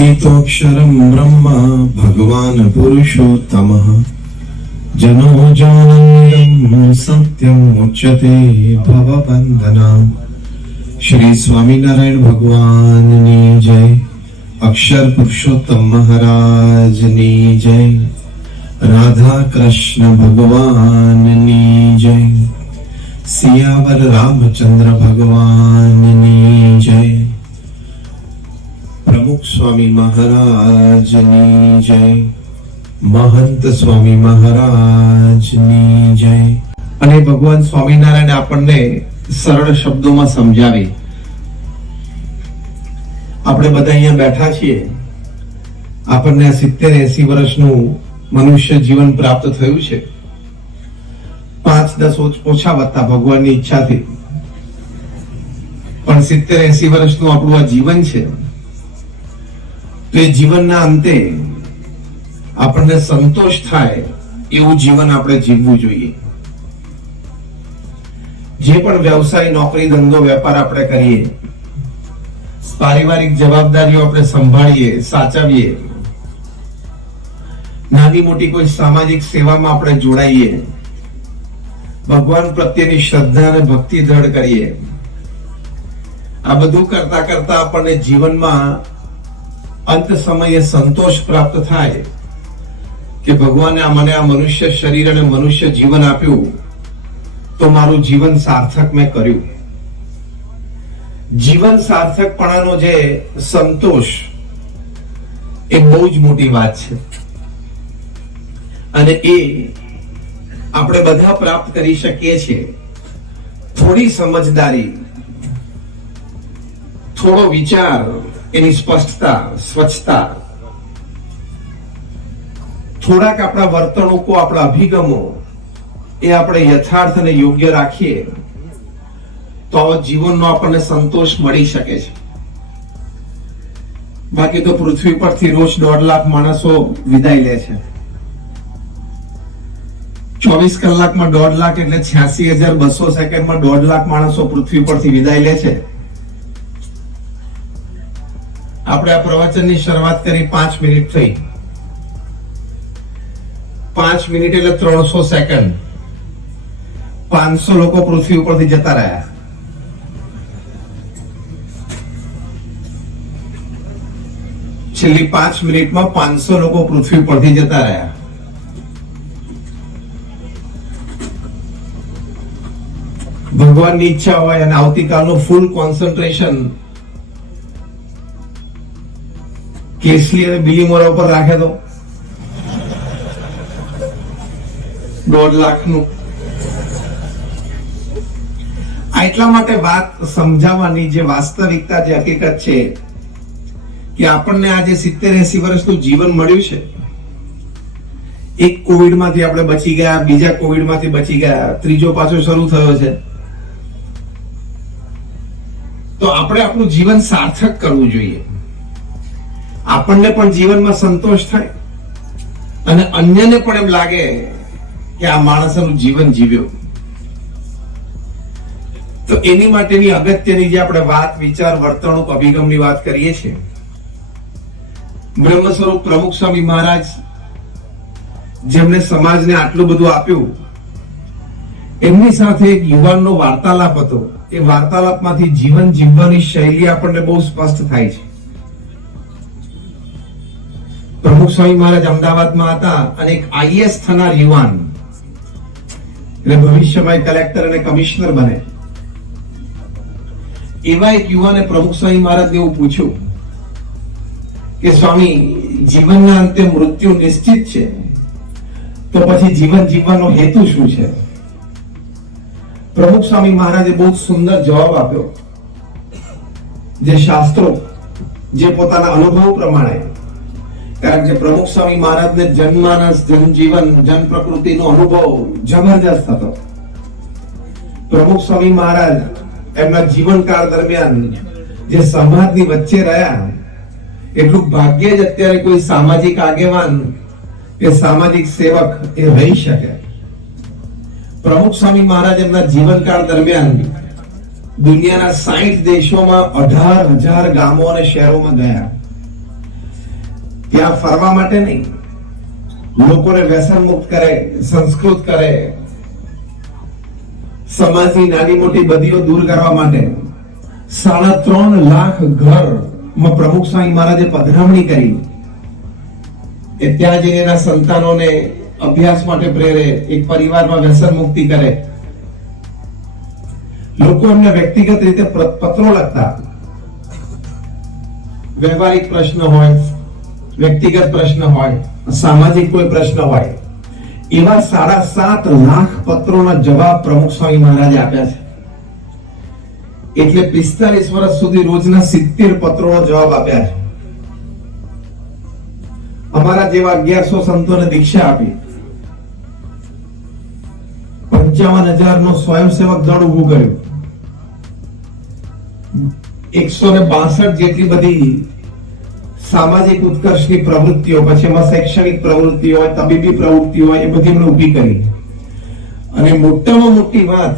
तथागतोऽक्षरं ब्रह्म भगवान् पुरुषोत्तमः जनो जानन्यं सत्यम् उच्यते भवबन्धनाम्। श्री स्वामीनारायण भगवाननी जय। अक्षर पुरुषोत्तम महाराजनी जय। राधा कृष्ण भगवाननी जय। सियावर रामचंद्र भगवाननी जय। प्रमुख स्वामी महाराजनी जय। महंत स्वामी महाराजनी जय। અને ભગવાન સ્વામિનારાયણ આપણને સરળ શબ્દોમાં સમજાવી. આપણે બધા અહીંયા બેઠા છીએ, આપણને 70-80 વર્ષનું મનુષ્ય જીવન પ્રાપ્ત થયું છે. 5-10 ઓછા વત્તા ભગવાનની ઈચ્છાથી, પણ 70-80 વર્ષનું આપણું આ જીવન છે. તો એ જીવનના અંતે આપણને સંતોષ થાય એવું જીવન આપણે જીવવું જોઈએ. જે પણ વ્યવસાય, નોકરી, ધંધો, વેપાર આપણે કરીએ, પારિવારિક જવાબદારીઓ આપણે સંભાળીએ, સાચવીએ, નાની મોટી કોઈ સામાજિક સેવામાં આપણે જોડાઈએ, ભગવાન પ્રત્યેની શ્રદ્ધા અને ભક્તિ દ્રઢ કરીએ. આ બધું કરતા કરતા આપણને જીવનમાં અંત સમયે સંતોષ પ્રાપ્ત થાય કે ભગવાને મને આ મનુષ્ય શરીર અને મનુષ્ય જીવન આપ્યું, તો મારું જીવન સાર્થક મેં કર્યું. જીવન સાર્થકપણાનો જે સંતોષ એ બહુ જ મોટી વાત છે, અને એ આપણે બધા પ્રાપ્ત કરી શકીએ છીએ. થોડી સમજદારી, થોડો વિચાર, એની સ્પષ્ટતા, સ્વચ્છતા, થોડાક આપણા વર્તણૂકો, આપણા અભિગમો એ આપણે યથાર્થ અને યોગ્ય રાખીએ તો જીવનનો આપણને સંતોષ મળી શકે છે. બાકી તો પૃથ્વી પરથી રોજ 1.5 લાખ માણસો વિદાય લે છે. 24 કલાકમાં 1.5 લાખ એટલે 86,200 સેકન્ડમાં 1.5 લાખ માણસો પૃથ્વી પરથી વિદાય લે છે. આપણે આ પ્રવચનની શરૂઆત કરી 5 મિનિટ થઈ. 5 મિનિટ એટલે 300 સેકન્ડ. 500 લોકો પૃથ્વી ઉપરથી જતા રહ્યા. છેલ્લી 5 મિનિટમાં 500 લોકો પૃથ્વી પરથી જતા રહ્યા. ભગવાનની ઈચ્છા હોય અને આવતીકાલનું ફૂલ કોન્સન્ટ્રેશન કેસલી અને બિલીમોરા ઉપર રાખે તો 1.5 લાખનું. એટલા માટે વાત સમજાવવાની, જે વાસ્તવિકતા, જે હકીકત છે કે આપણને આજે 70-80 વર્ષનું જીવન મળ્યું છે. એક કોવિડ માંથી આપણે બચી ગયા, બીજા કોવિડ માંથી બચી ગયા, ત્રીજો પાછો શરૂ થયો છે. તો આપણે આપણું જીવન સાર્થક કરવું જોઈએ. આપણને પણ જીવનમાં સંતોષ થાય અને અન્યને પણ એમ લાગે કે આ માણસનું જીવન જીવ્યો. તો એની માટેની અગત્યની જે આપણે વાત, વિચાર, વર્તણૂક, અભિગમની વાત કરીએ છીએ, બ્રહ્મ સ્વરૂપ પ્રમુખ સ્વામી મહારાજ જેમને સમાજને આટલું બધું આપ્યું, એમની સાથે એક યુવાનનો વાર્તાલાપ હતો. એ વાર્તાલાપમાંથી જીવન જીવવાની શૈલી આપણને બહુ સ્પષ્ટ થાય છે. પ્રમુખ સ્વામી મહારાજ અમદાવાદમાં હતા અને એક આઈએએસ થનાર યુવાન, એટલે ભવિષ્યમાં કલેક્ટર અને કમિશનર બને, એવા એક યુવાને પ્રમુખ સ્વામી મહારાજને એવું પૂછ્યું કે સ્વામી, જીવનના અંતે મૃત્યુ નિશ્ચિત છે, તો પછી જીવન જીવવાનો હેતુ શું છે? પ્રમુખ સ્વામી મહારાજે બહુ સુંદર જવાબ આપ્યો, જે શાસ્ત્રો, જે પોતાના અનુભવ પ્રમાણે, કારણ કે પ્રમુખ સ્વામી મહારાજને જનમાનસ, જનજીવન, જન પ્રકૃતિનો અનુભવ જબરજસ્ત હતો. પ્રમુખ સ્વામી મહારાજ એમના જીવનકાળ દરમિયાન જે સમાજની વચ્ચે રહ્યા, એટલું ભાગ્ય જ અત્યારે કોઈ સામાજિક આગેવાન કે સામાજિક સેવક એ રહી શકે. પ્રમુખ સ્વામી મહારાજ એમના જીવનકાળ દરમિયાન દુનિયાના 60 દેશોમાં 18,000 ગામો અને શહેરોમાં ગયા. ત્યાં ફરવા માટે નહીં, લોકોને વ્યસન મુક્ત કરે, સંસ્કૃત કરે, સમાજની નાની મોટી બદીઓ દૂર કરવા માટે 3.5 લાખ ઘરમાં પ્રમુખ સ્વામી મહારાજે પધરામણી કરી. એ ત્યાં જઈને એના સંતાનોને અભ્યાસ માટે પ્રેરે, એક પરિવારમાં વ્યસન મુક્તિ કરે. લોકો એમને વ્યક્તિગત રીતે પત્રો લખતા, વ્યવહારિક પ્રશ્ન હોય, વ્યક્તિગત પ્રશ્ન હોય, સામાજિક કોઈ પ્રશ્ન હોય, એવા 7.5 લાખ પત્રોના જવાબ પ્રમુખ સ્વામી મહારાજે આપ્યા છે. એટલે 45 વર્ષ સુધી રોજના 70 પત્રોનો જવાબ આપ્યા છે. અમારા જેવા 1100 સંતોને દીક્ષા આપી, 55,000 નો સ્વયંસેવક દળ ઉભું કર્યું, 162 જેટલી બધી સામાજિક ઉત્કર્ષની પ્રવૃત્તિઓ, પછી એમાં શૈક્ષણિક પ્રવૃત્તિઓ હોય, તબીબી પ્રવૃત્તિઓ હોય, એ બધી એમણે ઊભી કરી. અને મોટામાં મોટી વાત,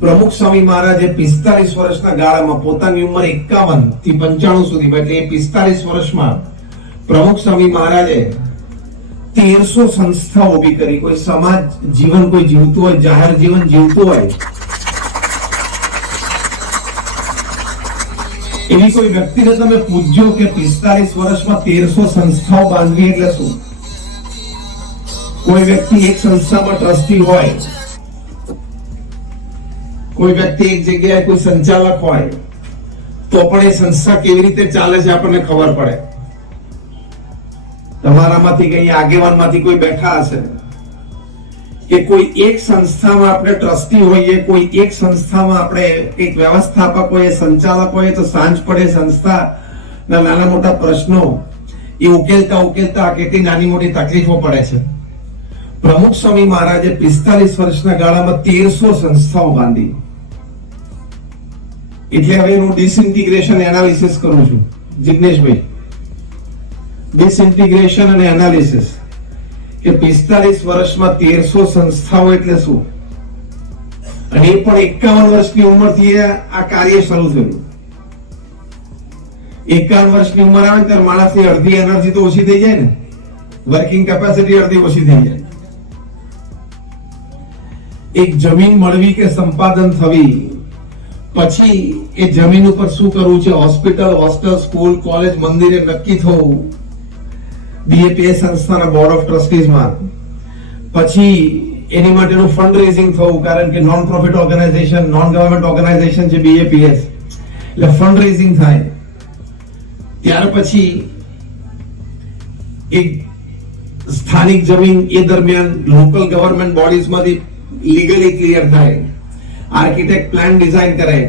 પ્રમુખ સ્વામી મહારાજે 45 વર્ષના ગાળામાં પોતાની ઉંમર 51 થી 95 સુધી, એટલે 45 વર્ષમાં પ્રમુખ સ્વામી મહારાજે 1300 સંસ્થાઓ ઊભી કરી. કોઈ સમાજ જીવન કોઈ જીવતું હોય, જાહેર જીવન જીવતું હોય, એવી કોઈ વ્યક્તિને તમે પૂછજો કે 45 વર્ષમાં 1300 સંસ્થાઓ બાંધવી એટલે શું? કોઈ વ્યક્તિ એક સંસ્થામાં ટ્રસ્ટી હોય, કોઈ વ્યક્તિ એક જગ્યાએ કોઈ સંચાલક હોય, તો પણ એ સંસ્થા કેવી રીતે ચાલે છે આપણને ખબર પડે. તમારામાંથી કઈ આગેવાનમાંથી કોઈ બેઠા હશે કે કોઈ એક સંસ્થામાં આપણે ટ્રસ્ટી હોઈએ, કોઈ એક સંસ્થામાં આપણે એક વ્યવસ્થાપક હોઈએ, સંચાલક હોઈએ, તો સાંજ પડે સંસ્થાના નાના મોટા પ્રશ્નો એ ઉકેલતા કેટલી નાની મોટી તકલીફો પડે છે. પ્રમુખ સ્વામી મહારાજે 45 વર્ષના ગાળામાં 1300 સંસ્થાઓ બાંધી. એટલે હવે હું ડિસઇન્ટિગ્રેશન એનાલિસિસ કરું છું, જિગ્નેશભાઈ. ડિસઇન્ટિગ્રેશન અને એનાલિસિસ કે 45 વર્ષમાં 1300 સંસ્થાઓ એટલે શું? અને એ પણ 51 વર્ષની ઉંમરથી આ કાર્ય શરૂ થયું. 51 વર્ષની ઉંમર આવે ત્યારે માણસની અડધી એનર્જી તો ઓછી થઈ જાય ને, વર્કિંગ કેપેસિટી અડધી ઓછી થઈ જાય. એક જમીન મળવી કે સંપાદન થવી, પછી એ જમીન ઉપર શું કરવું છે, હોસ્પિટલ, હોસ્ટેલ, સ્કૂલ, કોલેજ, મંદિરે નક્કી થવું, બીએપીએસ સંસ્થાના બોર્ડ ઓફ ટ્રસ્ટીઝમાં, પછી એની માટેનું ફંડ રેઝિંગ થવું, કારણ કે non profit organisation, non government organisation છે બીએપીએસ, એટલે ફંડ રેઝિંગ થાય. ત્યાર પછી એક સ્થાનિક જમીન એ દરમિયાન લોકલ ગવર્નમેન્ટ બોડીઝમાંથી લીગલી ક્લિયર થાય, આર્કિટેક્ટ પ્લાન ડિઝાઇન કરે,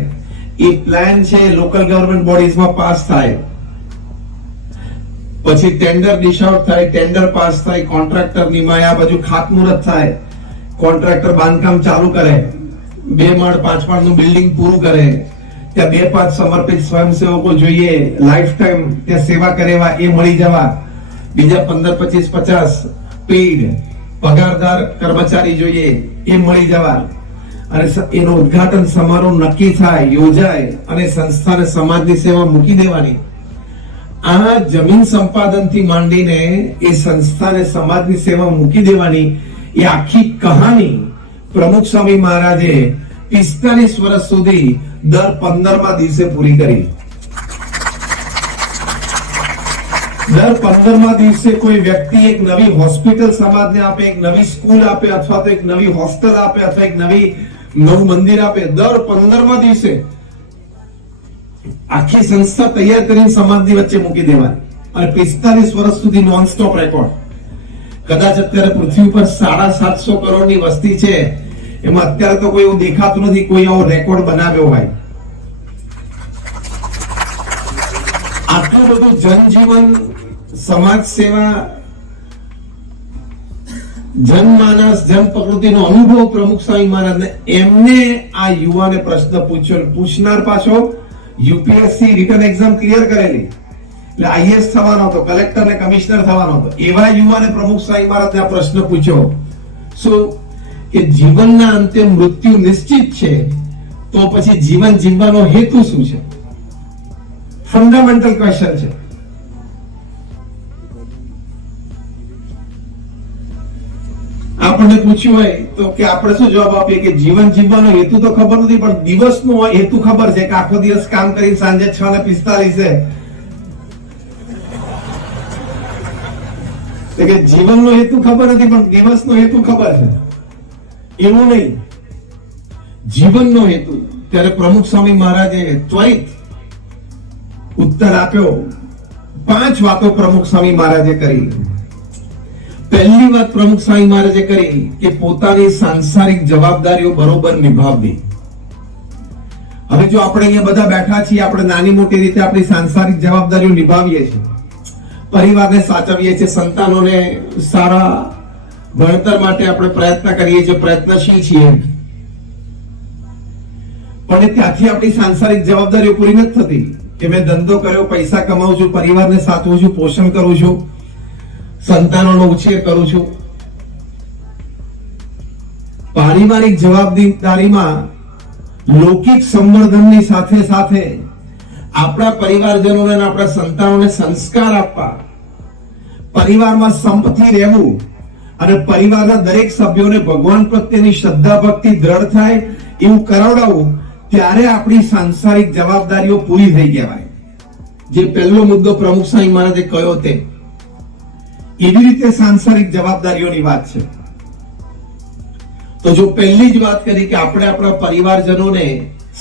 એ પ્લાન છે લોકલ ગવર્નમેન્ટ બોડીઝમાં પાસ થાય, પછી ટેન્ડર ડિશ આઉટ થાય, ટેન્ડર પાસ થાય, કોન્ટ્રાક્ટર નિમાય, આ બાજુ ખાતમુહૂર્ત થાય, કોન્ટ્રાક્ટર બાંધકામ ચાલુ કરે, 2 માળ 5 માળનું બિલ્ડિંગ પૂરું કરે, ત્યાં 2-5 સમર્પિત સ્વયંસેવકો જોઈએ, લાઈફ ટાઈમ ત્યાં સેવા કરેવા એ મળી જવા, બીજા 15-25-50 પેઇડ પગારદાર કર્મચારી જોઈએ એ મળી જવા, અને એનો ઉદ્ઘાટન સમારોહ નક્કી થાય, યોજાય, અને સંસ્થાને સમાજની સેવા મૂકી દેવાની. આ જમીન સંપાદનથી માંડીને એ સંસ્થાને સમાજની સેવા મૂકી દેવાની એ આખી કહાની પ્રમુખ સ્વામી મહારાજે 45 વર્ષ સુધી દર 15મા દિવસે પૂરી કરી. દર 15મા દિવસે કોઈ વ્યક્તિ એક નવી હોસ્પિટલ સમાજને આપે, એક નવી સ્કૂલ આપે, અથવા તો એક નવી હોસ્ટેલ આપે, અથવા એક નવું મંદિર આપે. દર 15મા દિવસે આખી સંસ્થા તૈયાર કરીને સમાજની વચ્ચે મૂકી દેવાની, અને 45 વર્ષ સુધી નોન સ્ટોપ રેકોર્ડ. કદાચ અત્યારે પૃથ્વી ઉપર 750 કરોડની વસ્તી છે, એમાં અત્યારે તો કોઈ એવું દેખાતું નથી કોઈ આવો રેકોર્ડ બનાવ્યો હોય. આટલું બધું જનજીવન, સમાજ સેવા, જનમાનસ, જન પ્રકૃતિનો અનુભવ પ્રમુખ સ્વામી મહારાજને. એમને આ યુવાને પ્રશ્ન પૂછ્યો, પૂછનાર પાછો યુપીએસસી રિટન એક્ઝામ ક્લિયર કરેલી, એટલે આઈએએસ થવાનો હતો, કલેક્ટર ને કમિશનર થવાનો હતો. એવા યુવાને પ્રમુખ સ્વામી મહારાજને આ પ્રશ્ન પૂછ્યો, શું કે જીવનના અંતે મૃત્યુ નિશ્ચિત છે, તો પછી જીવન જીવવાનો હેતુ શું છે? ફંડામેન્ટલ ક્વેશ્ચન છે. આપણને પૂછ્યું હોય તો કે આપણે શું જવાબ આપીએ કે જીવન જીવવાનો હેતુ તો ખબર નથી, પણ દિવસનો હેતુ ખબર છે કે આખો દિવસ કામ કરી સાંજે 6:45 કે જીવનનો હેતુ ખબર નથી પણ દિવસનો હેતુ ખબર છે. એવું નહીં, જીવનનો હેતુ. ત્યારે પ્રમુખ સ્વામી મહારાજે ત્વરિત ઉત્તર આપ્યો. 5 વાતો પ્રમુખ સ્વામી મહારાજે કરી. પહેલી વાત પ્રમુખ સ્વામી મહારાજે કરી કે પોતાની સાંસારિક જવાબદારીઓ બરોબર નિભાવવી. હવે જો આપણે અહીંયા બધા બેઠા છીએ, આપણે નાની મોટી રીતે આપણી સાંસારિક જવાબદારીઓ નિભાવીએ છીએ, પરિવારને સાચવીએ છીએ, સંતાનોને સારા ભણતર માટે આપણે પ્રયત્ન કરીએ છીએ, પ્રયત્નશીલ છીએ, પણ ત્યાંથી આપણી સાંસારિક જવાબદારીઓ પૂરી નથી થતી કે મેં ધંધો કર્યો, પૈસા કમાઉં છું, પરિવારને સાચવું છું, પોષણ કરું છું, સંતાનોનો ઉછેર કરું છું. પારિવારિક જવાબદારીમાં લૌકિક સંવર્ધનની સાથે સાથે આપણા પરિવારજનોને અને આપણા સંતાનોને સંસ્કાર આપવા, પરિવારમાં સંપથી રહેવું અને પરિવારના દરેક સભ્યોને ભગવાન પ્રત્યેની શ્રદ્ધા ભક્તિ દ્રઢ થાય એવું કરાવડાવવું, ત્યારે આપણી સાંસારિક જવાબદારીઓ પૂરી થઈ કહેવાય. જે પહેલો મુદ્દો પ્રમુખ સ્વામી મહારાજે કહ્યો તે એવી રીતે સાંસારિક જવાબદારીઓની વાત છે. તો જો પહેલી જ વાત કરી કે આપણે આપણા પરિવારજનોને,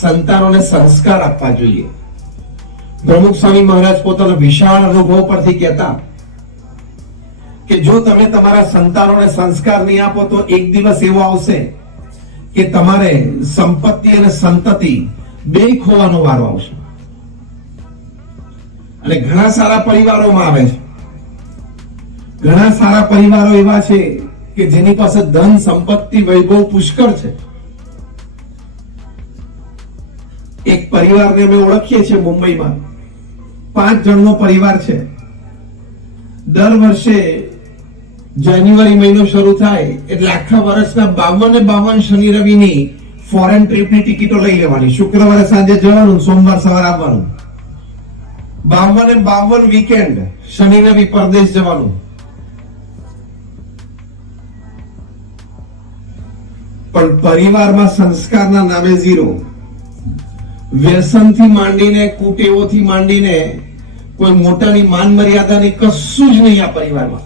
સંતાનોને સંસ્કાર આપવા જોઈએ. પ્રમુખ સ્વામી મહારાજ પોતાના વિશાળ અનુભવ પરથી કહેતા કે જો તમે તમારા સંતાનોને સંસ્કાર નહીં આપો તો એક દિવસ એવો આવશે કે તમારે સંપત્તિ અને સંતતિ બે ખોવાનો વારો આવશે. અને ઘણા સારા પરિવારોમાં આવે છે. ઘણા સારા પરિવારો એવા છે કે જેની પાસે ધન, સંપત્તિ, વૈભવ પુષ્કળ છે. એક પરિવારને અમે ઓળખીએ છીએ મુંબઈમાં. 5 જણનો પરિવાર છે. દર વર્ષે જાન્યુઆરી મહિનો શરૂ થાય એટલે આખા વર્ષના 52 શનિ રવિની ફોરેન ટ્રીપની ટિકિટો લઈ લેવાની. શુક્રવારે સાંજે જવાનું, સોમવાર સવારે આવવાનું. 52 વીકેન્ડ, શનિ રવિ પરદેશ જવાનું. પણ પરિવારમાં સંસ્કારના નામે ઝીરો. વ્યસનથી માંડીને, કુટેવોથી માંડીને કોઈ મોટાની માન મર્યાદાની કશું જ નહીં આ પરિવારમાં.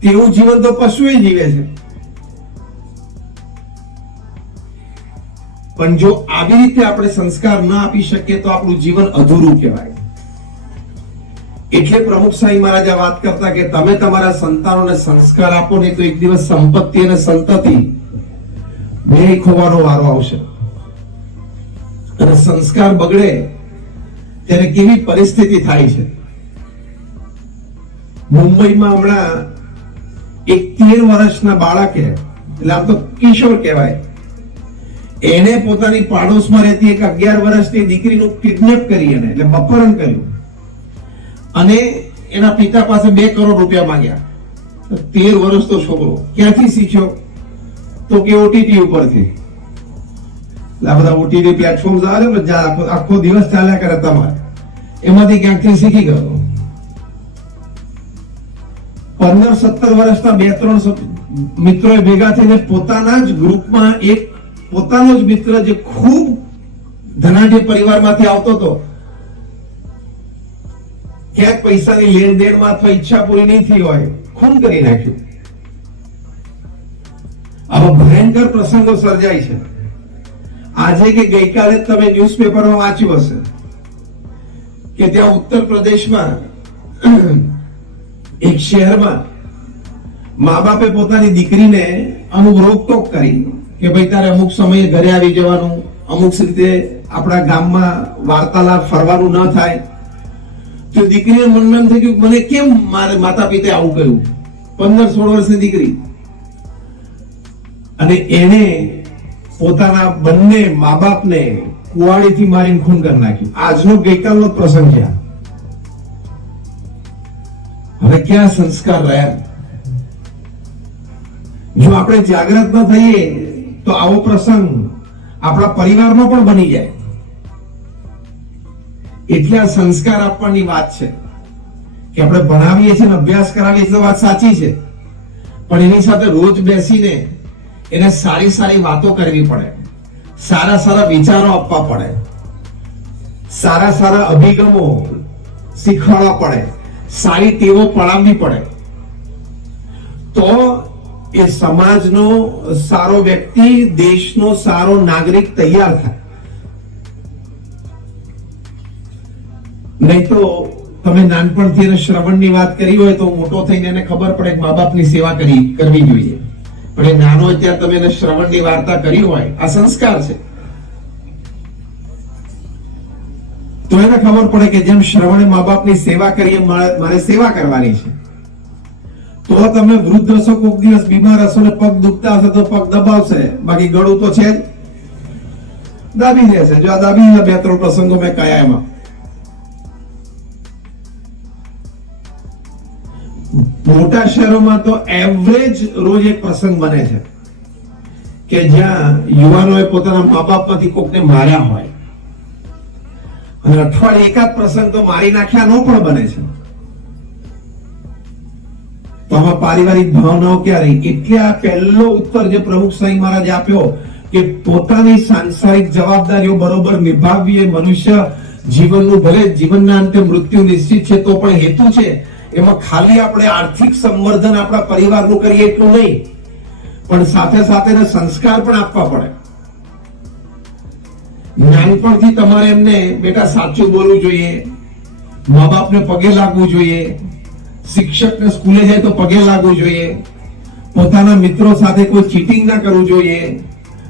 તેવું જીવન તો પશુએ જીવે છે. પણ જો આવી રીતે આપણે સંસ્કાર ના આપી શકીએ તો આપણું જીવન અધૂરું કહેવાય. એટલે પ્રમુખ સ્વામી મહારાજ વાત કરતા કે તમે તમારા સંતાનોને સંસ્કાર આપો નહીં તો એક દિવસ સંપત્તિ અને સંતતિ બે ખોવાનો વારો આવશે. અને સંસ્કાર બગડે ત્યારે કેવી પરિસ્થિતિ થાય છે. મુંબઈમાં હમણાં એક 13 વર્ષના બાળકે, એટલે આમ તો કિશોર કહેવાય, એને પોતાની પાડોશમાં રહેતી એક 11 વર્ષની દીકરીનું કિડનેપ કરી, એને એટલે અપહરણ કર્યું અને એના પિતા પાસે 2 કરોડ રૂપિયા માંગ્યા. 13 વર્ષનો છોકરો ક્યાંથી શીખ્યો? તો કે ઓટીટી ઉપરથી. આ બધા ઓટીટી પ્લેટફોર્મ આવે ને, આખો દિવસ ચાલ્યા કરે તમારે, એમાંથી ક્યાંકથી શીખી ગયો. 15-17 વર્ષના 2-3 મિત્રોએ ભેગા થઈને પોતાના જ ગ્રુપમાં એક પોતાનો જ મિત્ર જે ખૂબ ધનાઢ્ય પરિવારમાંથી આવતો હતો, ક્યાંક પૈસાની લેણ દેણમાં અથવા ઈચ્છા પૂરી નહીં થઈ હોય, ખૂન કરી નાખ્યું. આવા ભયંકર પ્રસંગો સર્જાય છે. આજે કે ગઈકાલે તમે ન્યૂઝપેપરમાં વાંચ્યું હશે કે ત્યાં ઉત્તર પ્રદેશમાં એક શહેરમાં મા બાપે પોતાની દીકરીને અમુક રોકટોક કરી કે ભાઈ તારે અમુક સમયે ઘરે આવી જવાનું, અમુક રીતે આપણા ગામમાં વાર્તાલાપ ફરવાનું ન થાય. તો દીકરીને મનમાં એમ થઈ ગયું મને કેમ મારે માતા પિતાએ આવું કહ્યું. 15-16 વર્ષની દીકરી, અને એને પોતાના બંને મા બાપને કુવાડીથી મારીને ખૂન કરી નાખ્યું. આજનો ગઈકાલનો પ્રસંગ છે. હવે ક્યાં સંસ્કાર રહ્યા? જો આપણે જાગૃત ન થઈએ તો આવો પ્રસંગ આપણા પરિવારમાં પણ બની જાય. એટલે આ સંસ્કાર આપવાની વાત છે કે આપણે ભણાવીએ છીએ, અભ્યાસ કરાવીએ છીએ, વાત સાચી છે, પણ એની સાથે રોજ બેસીને એને સારી સારી વાતો કરવી પડે, સારા સારા વિચારો આપવા પડે, સારા સારા અભિગમો શીખવાડવા પડે, સારી ટેવો પડાવવી પડે, તો એ સમાજનો સારો વ્યક્તિ, દેશનો સારો નાગરિક તૈયાર થાય. નહીં તો તમે નાનપણથી એને શ્રવણની વાત કરી હોય તો મોટો થઈને એને ખબર પડે કે મા બાપની સેવા કરવી જોઈએ, પણ એ નાનો હોય ત્યાં તમે એને શ્રવણની વાર્તા કરી હોય, આ સંસ્કાર છે, તો એને ખબર પડે કે જેમ શ્રવણે મા બાપની સેવા કરીએ મારે સેવા કરવાની છે. તો તમે વૃદ્ધ હશો, કોઈક દિવસ બીમાર હશો ને પગ દુખતા હશે તો પગ દબાવશે, બાકી ગળું તો છે જ, દાબી દેશે. જો આ દાબી 2-3 પ્રસંગો મેં કયા એમાં. મોટા શહેરોમાં તો એવરેજ રોજ એક પ્રસંગ બને છે કે જ્યાં યુવાનોએ પોતાના મા બાપમાંથી કોકને માર્યા હોય, અને અઠવાડિયે એકાદ પ્રસંગ તો મારી નાખ્યા નો પણ બને છે. તો આમાં પારિવારિક ભાવનાઓ ક્યારે? એટલે આ પહેલો ઉત્તર જે પ્રમુખ સ્વામી મહારાજે આપ્યો કે પોતાની સાંસારિક જવાબદારીઓ બરોબર નિભાવવી એ મનુષ્ય જીવનનું, ભલે જીવનના અંતે મૃત્યુ નિશ્ચિત છે તો પણ હેતુ છે. એમાં ખાલી આપણે આર્થિક સંવર્ધન આપણા પરિવારનું કરીએ એટલું નહીં, પણ સાથે સાથે સંસ્કાર પણ આપવા પડે. નાનપણથી તમારે એમને બેટા સાચું બોલવું જોઈએ, મા બાપને પગે લાગવું જોઈએ, શિક્ષકને સ્કૂલે જાય તો પગે લાગવું જોઈએ, પોતાના મિત્રો સાથે કોઈ ચીટિંગ ના કરવું જોઈએ,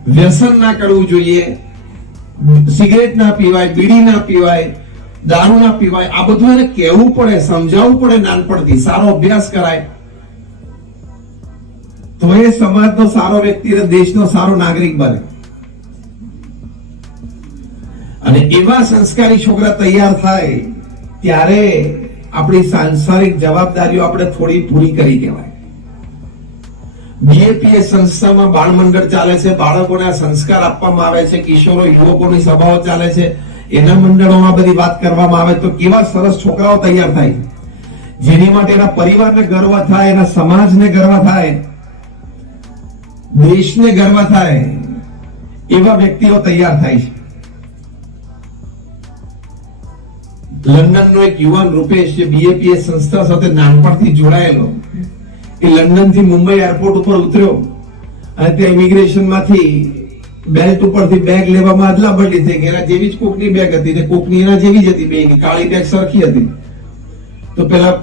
વ્યસન ના કરવું જોઈએ, સિગરેટ ના પીવાય, બીડી ના પીવાય, દારૂ ના પીવાય. આ બધું એને કહેવું પડે, સમજાવવું પડે નાનપણથી, સારો અભ્યાસ કરાય, તો એ સમાજનો સારો વ્યક્તિ અને દેશનો સારો નાગરિક બને. અને એવા સંસ્કારી છોકરા તૈયાર થાય ત્યારે આપણી સાંસારિક જવાબદારીઓ આપણે થોડી પૂરી કરી કહેવાય. બીએપીએસ સંસ્થામાં બાળ મંડળ ચાલે છે, બાળકોને આ સંસ્કાર આપવામાં આવે છે, કિશોરો યુવકોની સભાઓ ચાલે છે, એના મંડળોમાં બધી વાત કરવામાં આવે તો કેવા સરસ છોકરાઓ તૈયાર થાય, જેની માટે એના પરિવારને ગર્વ થાય, એના સમાજને ગર્વ થાય, દેશને ગર્વ થાય, એવા વ્યક્તિઓ તૈયાર થાય છે. લંડનનો એક યુવાન રૂપેશ જે બીએપીએસ સંસ્થા સાથે નાનપણથી જોડાયેલો, એ લંડનથી મુંબઈ એરપોર્ટ ઉપર ઉતર્યો અને ત્યાં ઇમિગ્રેશનમાંથી બેલ્ટ ઉપરથી બેગ લેવામાં અદલા બદલી થઈ ગઈ. એના જેવી જ કોકની બેગ હતી ને કોકની એના જેવી જ હતી, બેની કાળી બેગ સરખી હતી. તો પેલા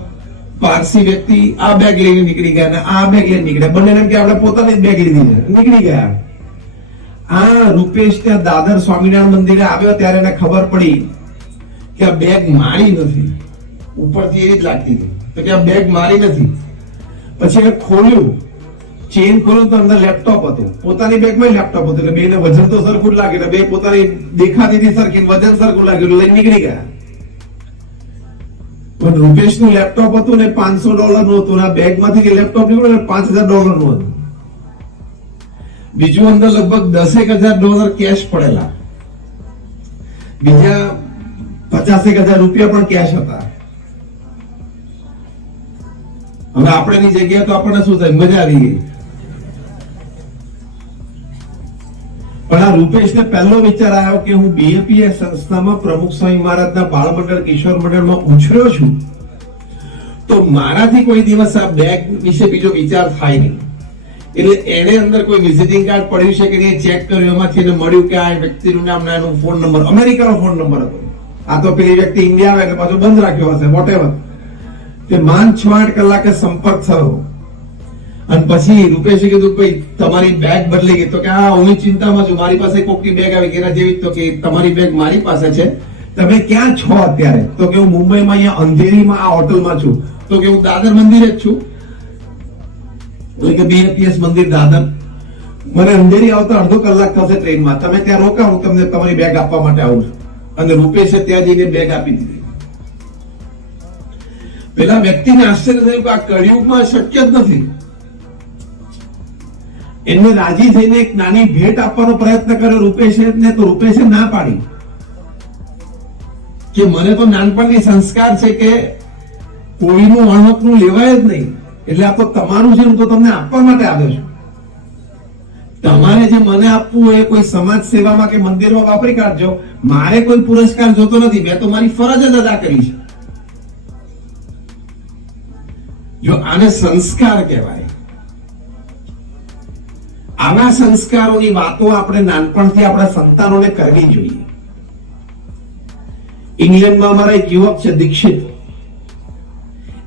પારસી વ્યક્તિ આ બેગ લઈને નીકળી ગયા અને આ બેગ લઈને નીકળ્યા, બંને એમ કે આપણે પોતાની બેગ લીધી છે, નીકળી ગયા. આ રૂપેશ ત્યાં દાદર સ્વામિનારાયણ મંદિરે આવ્યો ત્યારે એને ખબર પડી કે આ બેગ મારી નથી, ઉપરથી એવી જ લાગતી હતી, તો કે આ બેગ મારી નથી. પછી એને ખોલ્યું, ચેન ખોલ્યું તો અંદર લેપટોપ હતું, પોતાની બેગમાં લેપટોપ હતું, એટલે બેને વજન તો સરખું જ લાગે, બે પોતાની દેખાતી હતી સરખી, વજન સરખું લાગ્યું, લઈને નીકળી ગયા. પણ રૂપેશનું લેપટોપ હતું ને $500 નું હતું, આ બેગમાંથી જે લેપટોપ નીકળ્યું ને $5000 નું હતું. બીજું અંદર લગભગ $10,000 કેશ પડેલા, બીજા $50,000 પણ કેશ હતા. હવે આપણેની જગ્યાએ તો આપણને શું થાય, મજા આવી ગઈ. પણ આ રૂપેશને પહેલો વિચાર આવ્યો કે હું બીએપીએસ સંસ્થામાં પ્રમુખ સ્વામી મહારાજના બાળ મંડળ, કિશોર મંડળમાં ઉછર્યો છું, તો મારાથી કોઈ દિવસ આ બેગ વિશે બીજો વિચાર થાય નહીં. એટલે એને અંદર કોઈ વિઝિટિંગ કાર્ડ પડ્યું છે કે નહીં ચેક કર્યું, એમાંથી એને મળ્યું કે આ વ્યક્તિનું નામ, એનો ફોન નંબર, અમેરિકાનો ફોન નંબર હતો. આ તો પેલી વ્યક્તિ ઇન્ડિયા આવે એટલે પાછો બંધ રાખ્યો હશે, વોટેવર. તે માંડ 6-8 કલાકે સંપર્ક થયો અને પછી રૂપેશે કીધું ભાઈ તમારી બેગ બદલી ગઈ. તો કે હા હું ચિંતામાં છું, મારી પાસે કોકની બેગ આવી ગઈ જેવી. તો કે તમારી બેગ મારી પાસે છે, તમે ક્યાં છો અત્યારે? તો કે હું મુંબઈમાં અહીંયા અંધેરીમાં આ હોટલમાં છું. તો કે હું દાદર મંદિરે જ છું. એટલે કે બીએપીએસ મંદિર દાદર, મને અંધેરી આવતા અડધો કલાક થશે ટ્રેનમાં, તમે ત્યાં રોકાવ, હું તમને તમારી બેગ આપવા માટે આવું છું. અને રૂપેશે ત્યાં જઈને બેગ આપી દીધી. પેલા વ્યક્તિને આશ્ચર્ય થયું કે આ કળિયુગમાં શક્ય જ નથી. એમને રાજી થઈને એક નાની ભેટ આપવાનો પ્રયત્ન કર્યો રૂપેશે ને, તો રૂપેશે ના પાડી કે મને તો નાનપણથી સંસ્કાર છે કે કોઈનું અણહકનું લેવાય જ નહીં. એટલે આ તો તમારું છે, હું તો તમને આપવા માટે આવ્યો છું. તમારે જે મને આપવું હોય કોઈ સમાજ સેવામાં કે મંદિરમાં વાપરી કાઢજો. મારે કોઈ પુરસ્કાર જોતો નથી, મેં તો મારી ફરજ જ અદા કરી છે. જો આને સંસ્કાર કહેવાય. આવા સંસ્કારોની વાતો આપણે નાનપણથી આપણા સંતાનોને કરવી જોઈએ. ઇંગ્લેન્ડમાં અમારા એક યુવક છે દીક્ષિત.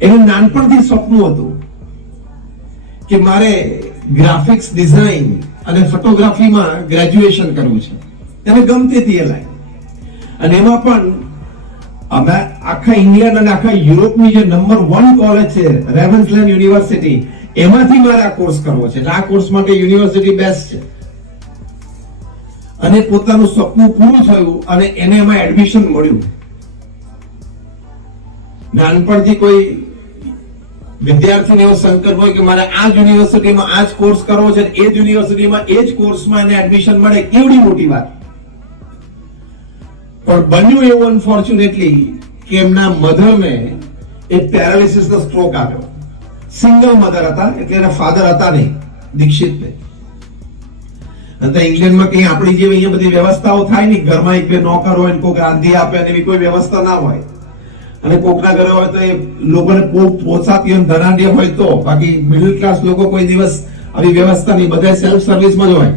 એનું નાનપણથી સપનું હતું કે મારે ગ્રાફિક્સ ડિઝાઇન અને ફોટોગ્રાફીમાં ગ્રેજ્યુએશન કરવું છે. એને ગમતી હતી એ લાઈન. અને એમાં પણ અમે આખા ઇંગ્લેન્ડ અને આખા યુરોપની જે નંબર 1 કોલેજ છે રેવન્સલેન્ડ યુનિવર્સિટી, એમાંથી મારે આ કોર્સ કરવો છે. આ કોર્સ માટે યુનિવર્સિટી બેસ્ટ છે. અને પોતાનું સપનું પૂરું થયું અને એને એમાં એડમિશન મળ્યું. નાનપણથી કોઈ વિદ્યાર્થીને એવો સંકલ્પ હોય કે મારે આ યુનિવર્સિટીમાં આ જ કોર્સ કરવો છે, એ જ યુનિવર્સિટીમાં એ જ કોર્સમાં એને એડમિશન મળે, કેવડી મોટી વાત. પણ બન્યું એવું અનફોર્ચ્યુનેટલી કે એમના મધરને એક પેરાલિસિસનો સ્ટ્રોક આવ્યો. સિંગલ મધર હતા, એટલે એના ફાધર હતા નહીં, દીક્ષિતને. અને ઇંગ્લેન્ડમાં કઈ આપણી જેવી અહીંયા બધી વ્યવસ્થાઓ થાય નહીં. ઘરમાં એક બે નોકર હોય, કોઈક રાંધી આપે, એવી કોઈ વ્યવસ્થા ના હોય. અને કોકના ઘરે હોય તો એ લોકોને પોસાતી હોય, ધનાઢ્ય હોય તો. બાકી મિડલ ક્લાસ લોકો કોઈ દિવસ આવી વ્યવસ્થા નહીં, બધા સેલ્ફ સર્વિસમાં જ હોય.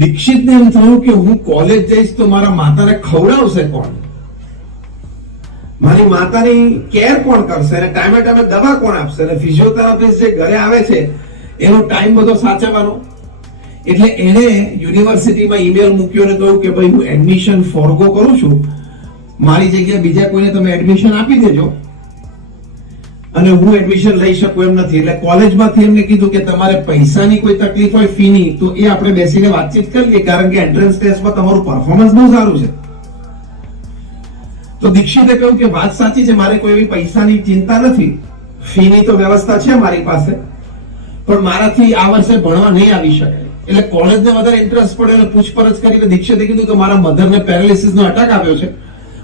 દીક્ષિતને એમ થયું કે હું કોલેજ જઈશ તો મારા માતાને ખવડાવશે કોણ, મારી માતાની કેર કોણ કરશે, અને ટાઈમે ટાઈમે દવા કોણ આપશે, અને ફિઝિયોથેરાપિસ્ટ જે ઘરે આવે છે એનો ટાઈમ બધો સાચવવાનો. એટલે એને યુનિવર્સિટીમાં ઈમેલ મૂક્યો અને કહ્યું કે ભાઈ હું એડમિશન ફોરગો કરું છું, મારી જગ્યાએ બીજા કોઈને તમે એડમિશન આપી દેજો, અને હું એડમિશન લઈ શકું એમ નથી. એટલે કોલેજમાંથી એમને કીધું કે તમારે પૈસાની કોઈ તકલીફ હોય, ફીની, તો એ આપણે બેસીને વાતચીત કરીએ, કારણ કે એન્ટ્રન્સ ટેસ્ટમાં તમારું પરફોર્મન્સ બહુ સારું છે. તો દીક્ષિતે કહ્યું કે વાત સાચી છે, મારે કોઈ એવી પૈસાની ચિંતા નથી, ફીની તો વ્યવસ્થા છે મારી પાસે, પણ મારાથી આ વર્ષે ભણવા નહીં આવી શકે. એટલે કોલેજને વધારે ઇન્ટરેસ્ટ પડ્યો અને પૂછપરછ કરીને દીક્ષિતે કીધું કે મારા મધરને પેરાલિસિસનો અટેક આવ્યો છે,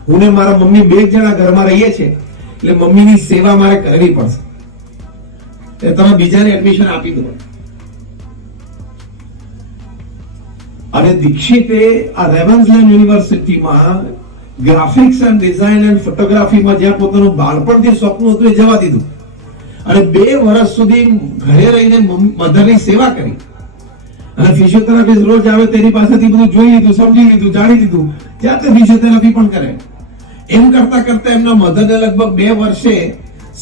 હું ને મારા મમ્મી 2 જણા ઘરમાં રહીએ છીએ, એટલે મમ્મીની સેવા મારે કરવી પડશે, એટલે તમે બીજાને એડમિશન આપી દો. અને દીક્ષિતે આ રેવન્સલેન્ડ યુનિવર્સિટીમાં ગ્રાફિક્સ એન્ડ ડિઝાઇન એન્ડ ફોટોગ્રાફીમાં જ્યાં પોતાનું બાળપણથી સપનું હતું એ જવા દીધું. અને 2 વર્ષ સુધી ઘરે રહીને મધરની સેવા કરી. અને ફિઝિયોથેરાપિસ્ટ રોજ આવે તેની પાસેથી બધું જોઈ લીધું, સમજી લીધું, જાણી લીધું, જાતે ફિઝિયોથેરાપી પણ કરે. એમ કરતા કરતા એમના મધરને લગભગ 2 વર્ષે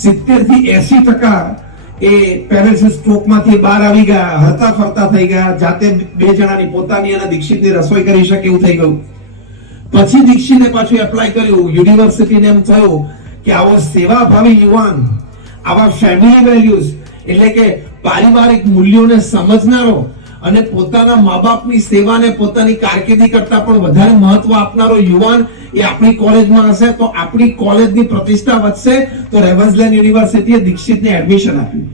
70 થી 80% એ પેરાલિસિસ સ્ટ્રોકમાંથી બહાર આવી ગયા, હરતા ફરતા થઈ ગયા, જાતે 2 જણાની પોતાની અને દીક્ષિતની રસોઈ કરી શકે એવું થઈ ગયું. પછી દીક્ષિતે પાછું એપ્લાય કર્યું યુનિવર્સિટીને. એમ થયું કે આવો સેવાભાવી યુવાન, આવા ફેમિલી વેલ્યુઝ એટલે કે પારિવારિક મૂલ્યોને સમજનારો અને પોતાના મા બાપની સેવાને પોતાની કારકિર્દી કરતા પણ વધારે મહત્વ આપનારો યુવાન એ આપણી કોલેજમાં હશે તો આપણી કોલેજની પ્રતિષ્ઠા વધશે. તો રેવન્સલેન્ડ યુનિવર્સિટીએ દીક્ષિતને એડમિશન આપ્યું.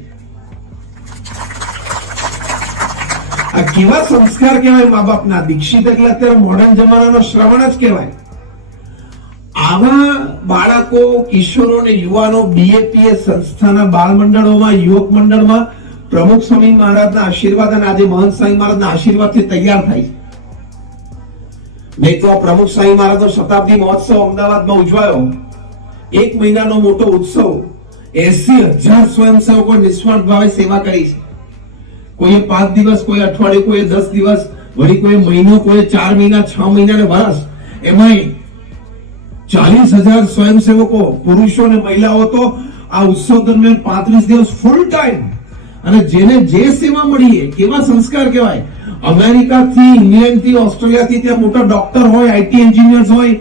આ કેવા સંસ્કાર કહેવાય મા બાપના. દીક્ષિત એટલે અત્યારે મોડર્ન જમાનાનો શ્રવણ જ કહેવાય. આવા બાળકો, કિશોરો અને યુવાનો BAPS સંસ્થાના બાળ મંડળોમાં, યુવક મંડળમાં પ્રમુખ સ્વામી મહારાજના આશીર્વાદ અને આજે મહંત સ્વામી મહારાજના આશીર્વાદથી તૈયાર થાય. મેં તો આ પ્રમુખ સ્વામી મહારાજનો શતાબ્દી મહોત્સવ અમદાવાદમાં ઉજવાયો. 1 મહિનાનો મોટો ઉત્સવ. 80,000 સ્વયંસેવકો નિસ્વાર્થ ભાવે સેવા કરી છે. કોઈએ 5 દિવસ, કોઈ અઠવાડિયું, કોઈ 10 દિવસ, વળી કોઈ મહિનો, કોઈ 4 મહિના, 6 મહિના ને વર્ષ. એમાંય 40,000 સ્વયંસેવકો, પુરુષો અને મહિલાઓ તો આ ઉત્સવ દરમિયાન 35 દિવસ ફૂલ ટાઈમ. અને જેને જે સેવા મળી, કેવા સંસ્કાર કહેવાય. અમેરિકાથી, ઇંગ્લેન્ડથી, ઓસ્ટ્રેલિયાથી ત્યાં મોટા ડોક્ટર હોય, IT એન્જિનિયર્સ હોય,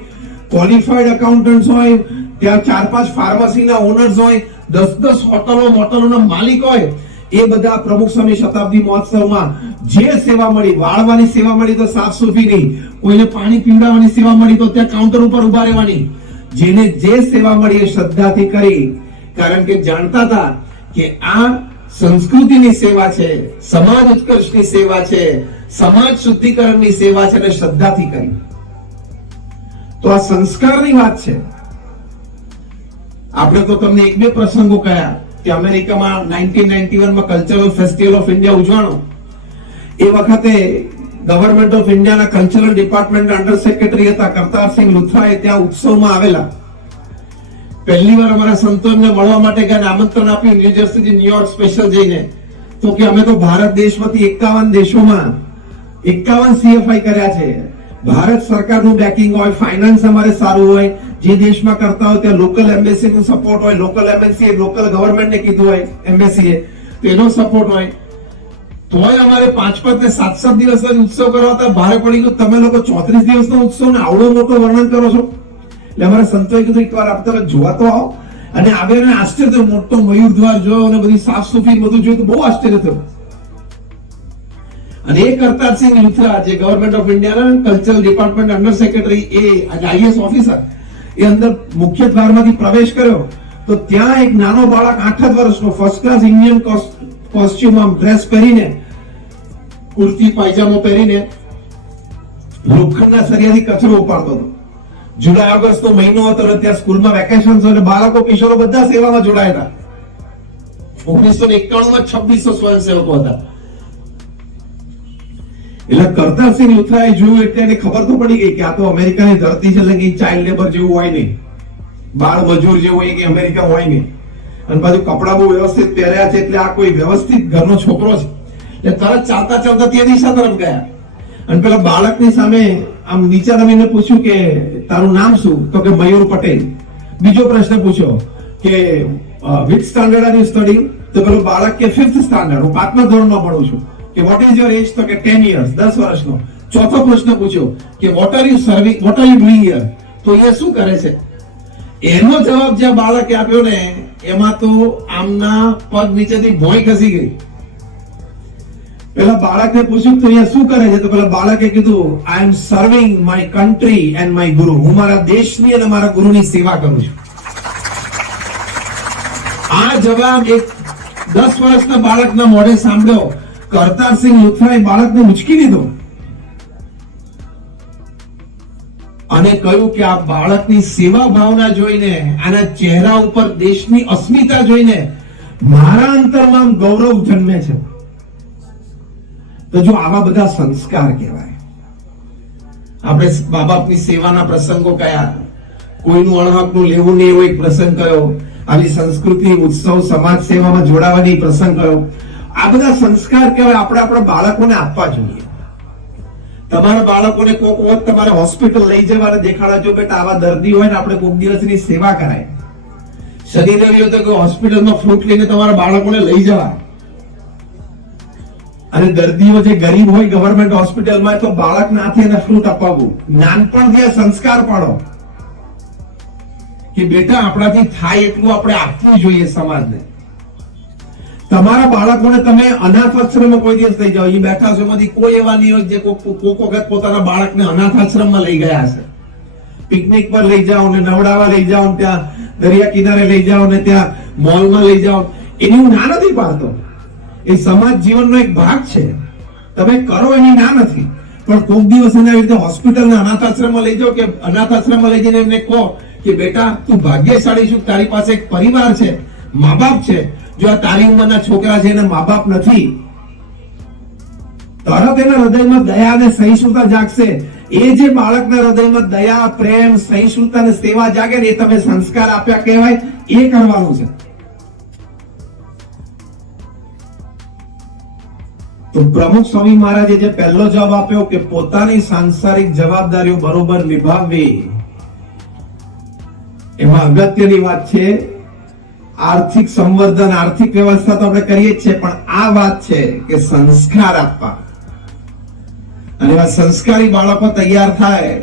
ક્વોલિફાઈડ એકાઉન્ટન્ટ્સ હોય, ત્યાં 4-5 ફાર્મસીના ઓનર્સ હોય, 10-10 હોટલોના માલિક હોય. એ બધા પ્રમુખ સ્વામી શતાબ્દી મહોત્સવમાં જે સેવા મળી, વાળવાની સેવા મળી તો સાફ સફાઈની, કોઈને પાણી પીવડાવવાની સેવા મળી તો ત્યાં કાઉન્ટર ઉપર ઉભા રહેવાની, જેને જે સેવા મળી એ શ્રદ્ધાથી કરી. કારણ કે જાણતા હતા કે આ સંસ્કૃતિની સેવા છે, સમાજ ઉત્કર્ષની સેવા છે, સમાજ શુદ્ધિકરણની સેવા છે, અને શ્રદ્ધાથી કરી. તો આ સંસ્કારની વાત છે. આપણે તો તમને 1-2 પ્રસંગો કયા કે અમેરિકામાં 1991 માં કલ્ચરલ ફેસ્ટિવલ ઓફ ઇન્ડિયા ઉજવાણો. એ વખતે ગવર્મેન્ટ ઓફ ઇન્ડિયાના કલ્ચરલ ડિપાર્ટમેન્ટના અંડર સેક્રેટરી હતા કરતારસિંહ લુથરા એ ત્યાં ઉત્સવમાં આવેલા. પહેલી વાર અમારા સંતોને મળવા માટે ગયા, આમંત્રણ આપ્યું ન્યુજર્સીથી ન્યુયોર્ક સ્પેશિયલ જઈને. તો કે અમે તો ભારત દેશમાંથી 51 દેશોમાં 51 CFI કર્યા છે. ભારત સરકારનું બેકિંગ હોય, ફાઇનાન્સ અમારે સારું હોય, જે દેશમાં કરતા હોય ત્યાં લોકલ એમ્બેસી નું સપોર્ટ હોય, લોકલ એમ્બેસી લોકલ ગવર્મેન્ટને કીધું હોય એમ્બેસીએ તો એનો સપોર્ટ હોય, તોય અમારે 5 ને 7 દિવસ જ ઉત્સવ કરવા હતા. ભારે પડી ગયું, તમે લોકો 34 દિવસનો ઉત્સવ ને આવડો મોટો વર્ણન કરો છો. એટલે અમારા સંતોએ કીધું એકવાર આપ તમે જોવા તો આવો. અને આવ્યા આશ્ચર્ય થયું, મોટો મયુર દ્વાર જોયો અને બધી સાફ સફાઈ બધું જોયું તો બહુ આશ્ચર્ય થયું. અને એ કરતારસિંહ લુથરા જે ગવર્મેન્ટ ઓફ ઇન્ડિયાના કલ્ચરલ ડિપાર્ટમેન્ટ અંડર સેક્રેટરી, એ IAS ઓફિસર, એ અંદર મુખ્ય દ્વારમાંથી પ્રવેશ કર્યો તો ત્યાં એક નાનો બાળક 8 વર્ષનો first class Indian costume dress પહેરીને, કુર્તી પાયજામો પહેરીને લોખંડના સરિયાથી કચરો ઉપાડતો હતો. જુલાઈ ઓગસ્ટનો મહિનો હતો અને ત્યાં સ્કૂલમાં વેકેશન અને બાળકો કિશોરો બધા સેવામાં જોડાયેલા. 1991 માં 2600 સ્વયંસેવકો હતા. એટલે કરતારસિંહ લુથરાએ જોયું એટલે એને ખબર તો પડી ગઈ કે આ તો અમેરિકાની ધરતી છે, એટલે કે ચાઇલ્ડ લેબર જેવું હોય નહીં, બાળ મજૂર જેવું હોય કે અમેરિકા હોય નહીં. અને પાછું કપડા બહુ વ્યવસ્થિત પહેર્યા છે એટલે આ કોઈ વ્યવસ્થિત ઘરનો છોકરો છે. એટલે તરત ચાલતા ચાલતા તે દિશા તરફ ગયા અને પેલા બાળકની સામે આમ નીચે નમીને પૂછ્યું કે તારું નામ શું? તો કે મયુર પટેલ. બીજો પ્રશ્ન પૂછ્યો કે which standard are you study? તો પેલું બાળક કે 5th સ્ટાન્ડર્ડ, હું 5મા ધોરણમાં ભણું છું. કે વોટ ઇઝ યોર એજ? તો કે 10 years, 10 વર્ષનો. ચોથો પ્રશ્ન પૂછ્યો કે what are you serving, what are you doing here? તો એ શું કરે છે? એનો જવાબ જે બાળકે આપ્યો ને એમાં તો આમના પગ નીચેથી ભોંય ખસી ગઈ. પેલા બાળકને પૂછ્યું તો અહીંયા શું કરે છે? તો પેલા બાળકે કીધું I am serving my country and my guru. હું મારા દેશની અને મારા ગુરુની સેવા કરું છું. આ જવાબ એક 10 વર્ષના બાળકના મોઢે સાંભળ્યો. કરતારસિંહ લુથરાએ બાળકને ઉચકી દીધો અને કહ્યું કે આ બાળકની સેવા ભાવના જોઈને, આના ચહેરા ઉપર દેશની અસ્મિતા જોઈને મારા અંતરમાં ગૌરવ જન્મે છે. તો જો આવા બધા સંસ્કાર કહેવાય. આપણે મા બાપની સેવાના પ્રસંગો કયા, કોઈનું અણહકનું લેવું નહીં એવો એક પ્રસંગ કયો, આવી સંસ્કૃતિ ઉત્સવ સમાજ સેવામાં જોડાવાની પ્રસંગ કયો. આ બધા સંસ્કાર કહેવાય, આપણે આપણા બાળકોને આપવા જોઈએ. તમારા બાળકોને કોક વખત તમારે હોસ્પિટલ લઈ જવાને દેખાડા, જો બેટા આવા દર્દી હોય ને આપણે કોક દિવસની સેવા કરાય. શનિ રવિ હોય તો હોસ્પિટલમાં ફ્રૂટ લઈને તમારા બાળકોને લઈ જવા. અને દર્દીઓ જે ગરીબ હોય ગવર્મેન્ટ હોસ્પિટલમાં તો બાળકના હાથે એને ફ્રૂટ અપાવવું. નાનપણથી સંસ્કાર પાડો કે બેટા આપણાથી થાય એટલું આપણે આપવું જોઈએ સમાજને. તમારા બાળકોને તમે અનાથ આશ્રમમાં કોઈ દિવસ લઈ જાઓ, અહીં બેઠા છો એમાંથી કોઈ એવા નહીં હોય જે કોક વખત પોતાના બાળકને અનાથ આશ્રમમાં લઈ ગયા હશે. પિકનિક પર લઈ જાઓ ને નવડાવવા લઈ જાઓ, ત્યાં દરિયા કિનારે લઈ જાઓ ને ત્યાં મોલમાં લઈ જાઓ. એની હું ના નથી પાડતો, એ સમાજ જીવનનો એક ભાગ છે, તમે કરો એની ના નથી. પણ કોક દિવસ એના રીતે હોસ્પિટલ અનાથ આશ્રમમાં લઈ જાઓ કે અનાથ આશ્રમમાં લઈ જઈને એમને કહો કે બેટા તું ભાગ્યશાળી છું, તારી પાસે એક પરિવાર છે, મા બાપ છે. જો આ તારી ઉંમરના છોકરા છે એને મા બાપ નથી, તરત એના હૃદયમાં દયા અને સહિષ્ણુતા જાગશે. એ જે બાળકના હૃદયમાં દયા, પ્રેમ, સહિષ્ણુતા અને સેવા જાગે ને એ તમે સંસ્કાર આપ્યા કહેવાય. એ કરવાનું છે. તો પ્રમુખ સ્વામી મહારાજે જે પહેલો જવાબ આપ્યો કે પોતાની સાંસારિક જવાબદારીઓ બરોબર નિભાવવી, એમાં અગત્યની વાત છે આર્થિક સંવર્ધન, આર્થિક વ્યવસ્થા તો આપણે કરીએ જ છે, પણ આ વાત છે કે સંસ્કાર આપવા. અને એવા સંસ્કારી બાળકો તૈયાર થાય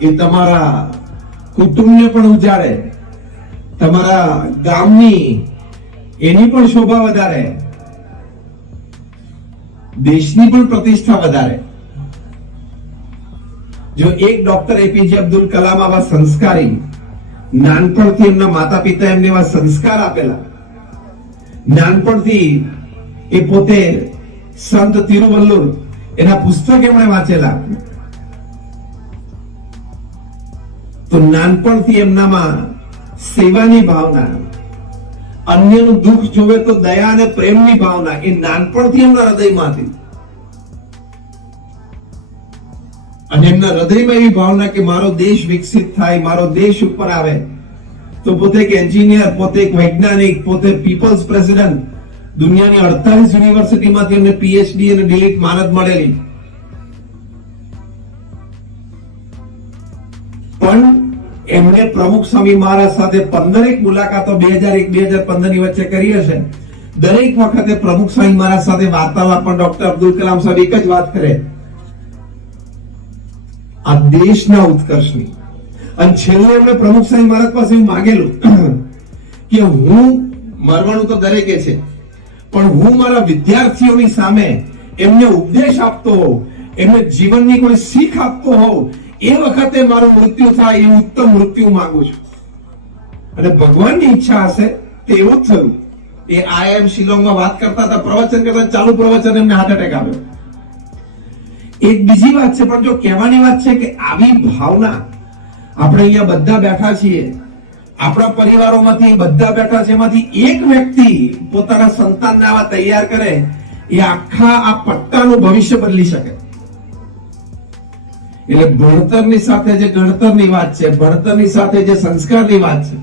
એ તમારા કુટુંબને પણ ઉજાડે, તમારા ગામની એની પણ શોભા વધારે, દેશની પણ પ્રતિષ્ઠા વધારે. જો એક ડોક્ટર એપીજે અબ્દુલ કલામ આવા સંસ્કારી, નાનપણથી એમના માતા પિતા એમને એવા સંસ્કાર આપેલા, નાનપણથી એ પોતે સંત તિરુવલ્લુર એના પુસ્તક એમણે વાંચેલા, તો નાનપણથી એમનામાં સેવાની ભાવના અન્યનું દુઃખ જોવે તો દયા અને પ્રેમની ભાવના એ નાનપણથી એમના હૃદયમાંથી, અને એમના હૃદયમાં એવી ભાવના કે મારો દેશ વિકસિત થાય, મારો દેશ ઉપર આવે. તો પોતે એક એન્જિનિયર, પોતે એક વૈજ્ઞાનિક, પોતે પીપલ્સ પ્રેસિડેન્ટ, દુનિયાની 48 યુનિવર્સિટીમાંથી એમને પીએચડી અને ડીલીટ માનદ મળેલી. પણ એમણે પ્રમુખ સ્વામી મહારાજ સાથે 15 મુલાકાતો 2001-2015 ની વચ્ચે કરી હશે. દરેક વખતે પ્રમુખ સ્વામી મહારાજ સાથે વાર્તાલાપ પણ ડોક્ટર અબ્દુલ કલામ સાહેબ એક જ વાત કરે, આ દેશના ઉત્કર્ષની. અને છેલ્લે એમણે પ્રમુખ સ્વામી મહારાજ પાસે માંગેલું કે હું મરવાનું તો દરેકે છે, પણ હું મારા વિદ્યાર્થીઓની સામે એમને ઉપદેશ આપતો હોઉં, એમને જીવનની કોઈ શીખ આપતો હોઉં, એ વખતે મારું મૃત્યુ થાય એવું ઉત્તમ મૃત્યુ માંગુ છું. અને ભગવાનની ઈચ્છા હશે તે એવું જ થયું. એ આઈઆઈએમ શિલોંગમાં વાત કરતા હતા, પ્રવચન કરતા ચાલુ પ્રવચન એમને હાર્ટ એટેક આવ્યો. એક બીજી વાત છે, પણ જો કહેવાની વાત છે કે આવી ભાવના આપણે અહીંયા બધા બેઠા છીએ, આપણા પરિવારોમાંથી બધા બેઠા છે, એમાંથી એક વ્યક્તિ પોતાના સંતાનને આવા તૈયાર કરે, એ આખા આ પટ્ટાનું ભવિષ્ય બદલી શકે. એટલે ભણતરની સાથે જે ગણતરની વાત છે, ભણતરની સાથે જે સંસ્કારની વાત છે,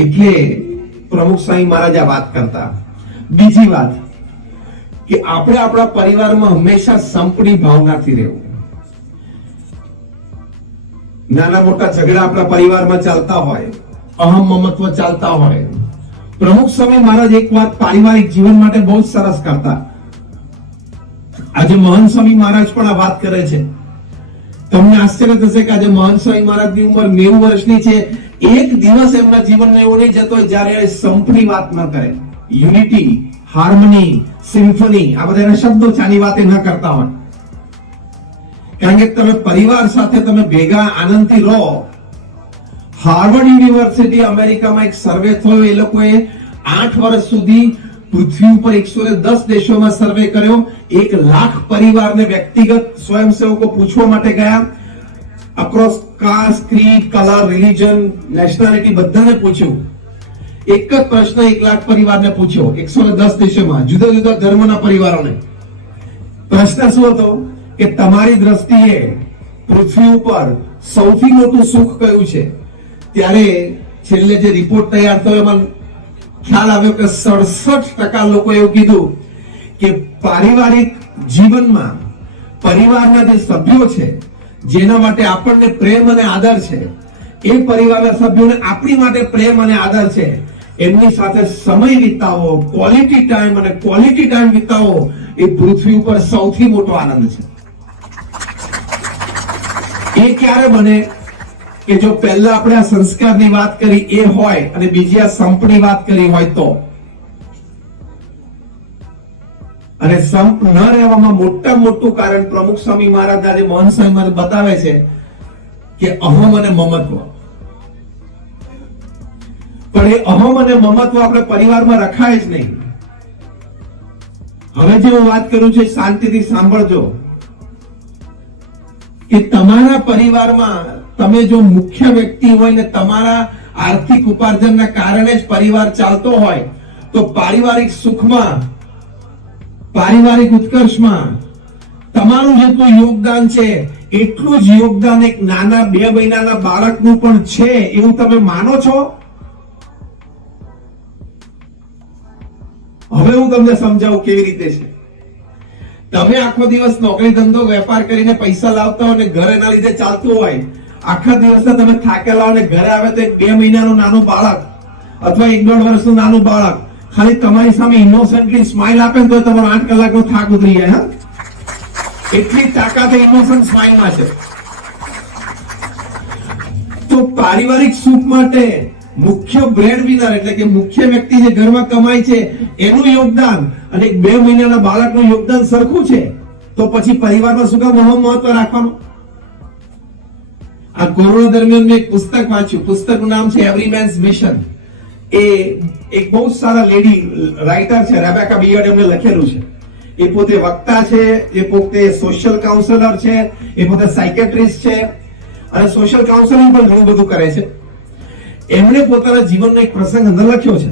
એટલે પ્રમુખ સ્વામી મહારાજ આ વાત કરતા. બીજી વાત કે આપણે આપણા પરિવારમાં હંમેશા સંપની ભાવનાથી રહેવું. નાના મોટા ઝઘડા આપણા પરિવારમાં ચાલતા હોય, અહમ મમત્વ ચાલતા હોય. પ્રમુખ સ્વામી મહારાજ એક વાત પારિવારિક જીવન માટે બહુ જ સરસ કરતા. આજે મહંત સ્વામી મહારાજ પણ આ વાત કરે છે. તમને આશ્ચર્ય થશે કે આજે મહંત સ્વામી મહારાજની ઉંમર 90 વર્ષની છે. એક દિવસ એમના જીવનમાં એવો નહીં જતો જ્યારે એ સંપની વાત ન કરે. યુનિટી, હાર્મની, સિમ્ફની, આ બધા શબ્દો ચાની વાતે ન કરતા હોય. કારણ કે તમે પરિવાર સાથે તમે ભેગા આનંદથી રહો. હાર્વર્ડ યુનિવર્સિટી અમેરિકામાં એક સર્વે થયો, એ લોકોએ 8 વર્ષ સુધી પૃથ્વી ઉપર 110 દેશોમાં સર્વે કર્યો. 1 લાખ પરિવારને વ્યક્તિગત સ્વયંસેવકો પૂછવા માટે ગયા. Across caste, creed, colour, religion, nationality બધાને પૂછ્યું. એક જ પ્રશ્ન 1 લાખ પરિવારને પૂછ્યો 110 દેશોમાં, જુદા જુદા ધર્મના પરિવારોને. પ્રશ્ન શું હતો કે તમારી દ્રષ્ટિએ પૃથ્વી ઉપર સૌથી મોટું સુખ કયું છે? ત્યારે છેલ્લે જે રિપોર્ટ તૈયાર થયો એમાં ખ્યાલ આવ્યો કે 67% લોકો એવું કીધું કે પારિવારિક જીવનમાં પરિવારના જે સભ્યો છે, જેના માટે આપણને પ્રેમ અને આદર છે, એ પરિવારના સભ્યોને આપણી માટે પ્રેમ અને આદર છે, એમની સાથે સમય વિતાવો, ક્વોલિટી ટાઈમ અને ક્વોલિટી ટાઈમ વિતાવો, એ પૃથ્વી ઉપર સૌથી મોટો આનંદ છે. એ ક્યારે બને કે જો પહેલા આપણે આ સંસ્કારની વાત કરી એ હોય અને બીજી આ સંપની વાત કરી હોય તો. અને સંપ ન રહેવામાં મોટું કારણ પ્રમુખ સ્વામી મહારાજ આજે મહંત સ્વામી મહારાજ બતાવે છે કે અહમ અને મમત્વ. પણ એ અહમ અને મમત્વ આપણે પરિવારમાં રખાય જ નહીં. હવે જે હું વાત કરું છું શાંતિથી સાંભળજો કે તમારા પરિવારમાં તમે જો મુખ્ય વ્યક્તિ હોય ને તમારા આર્થિક ઉપાર્જનના કારણે જ પરિવાર ચાલતો હોય તો પારિવારિક સુખમાં, પારિવારિક ઉત્કર્ષમાં તમારું જેટલું યોગદાન છે એટલું જ યોગદાન એક નાના 2 મહિનાના બાળકનું પણ છે, એવું તમે માનો છો? હવે હું તમને સમજાવું કેવી રીતે છે. તમે આખો દિવસ નોકરી ધંધો વેપાર કરીને પૈસા લાવતા હો અને ઘર એના લીધે ચાલતું હોય, આખા દિવસના તમે થાકેલા અને ઘરે આવે તો 2 મહિનાનું નાનું બાળક અથવા 1-1.5 વર્ષનું નાનું બાળક ખાલી તમારી સામે ઇનોસન્ટલી સ્માઇલ આપે તો તમારો 8 કલાકનો થાક ઉતરી જાય. એટલી તાકાત ઇનોસન્ટ સ્માઇલમાં છે. તો પારિવારિક સુખ માટે મુખ્ય બ્રેડ વિનર એટલે કે મુખ્ય વ્યક્તિ જે ઘરમાં કમાય છે એનું યોગદાન અને 2 મહિનાના બાળકનું યોગદાન સરખું છે, તો પછી પરિવારમાં શું કામ મહત્વ રાખવાનું? આ કોરોના દરમિયાન મેં એક પુસ્તક વાંચ્યું. પુસ્તકનું નામ છે એવરી મેન્સ મિશન. એ એક બહુ સારા લેડી રાઇટર છે, રેબેકા બીયર્ડ, એમને લખેલું છે. એ પોતે વક્તા છે, એ પોતે સોશિયલ કાઉન્સેલર છે, એ પોતે સાયકેટ્રિસ્ટ છે અને સોશિયલ કાઉન્સેલિંગ પણ ઘણું બધું કરે છે. એમણે પોતાના જીવનનો એક પ્રસંગ અંદર લખ્યો છે.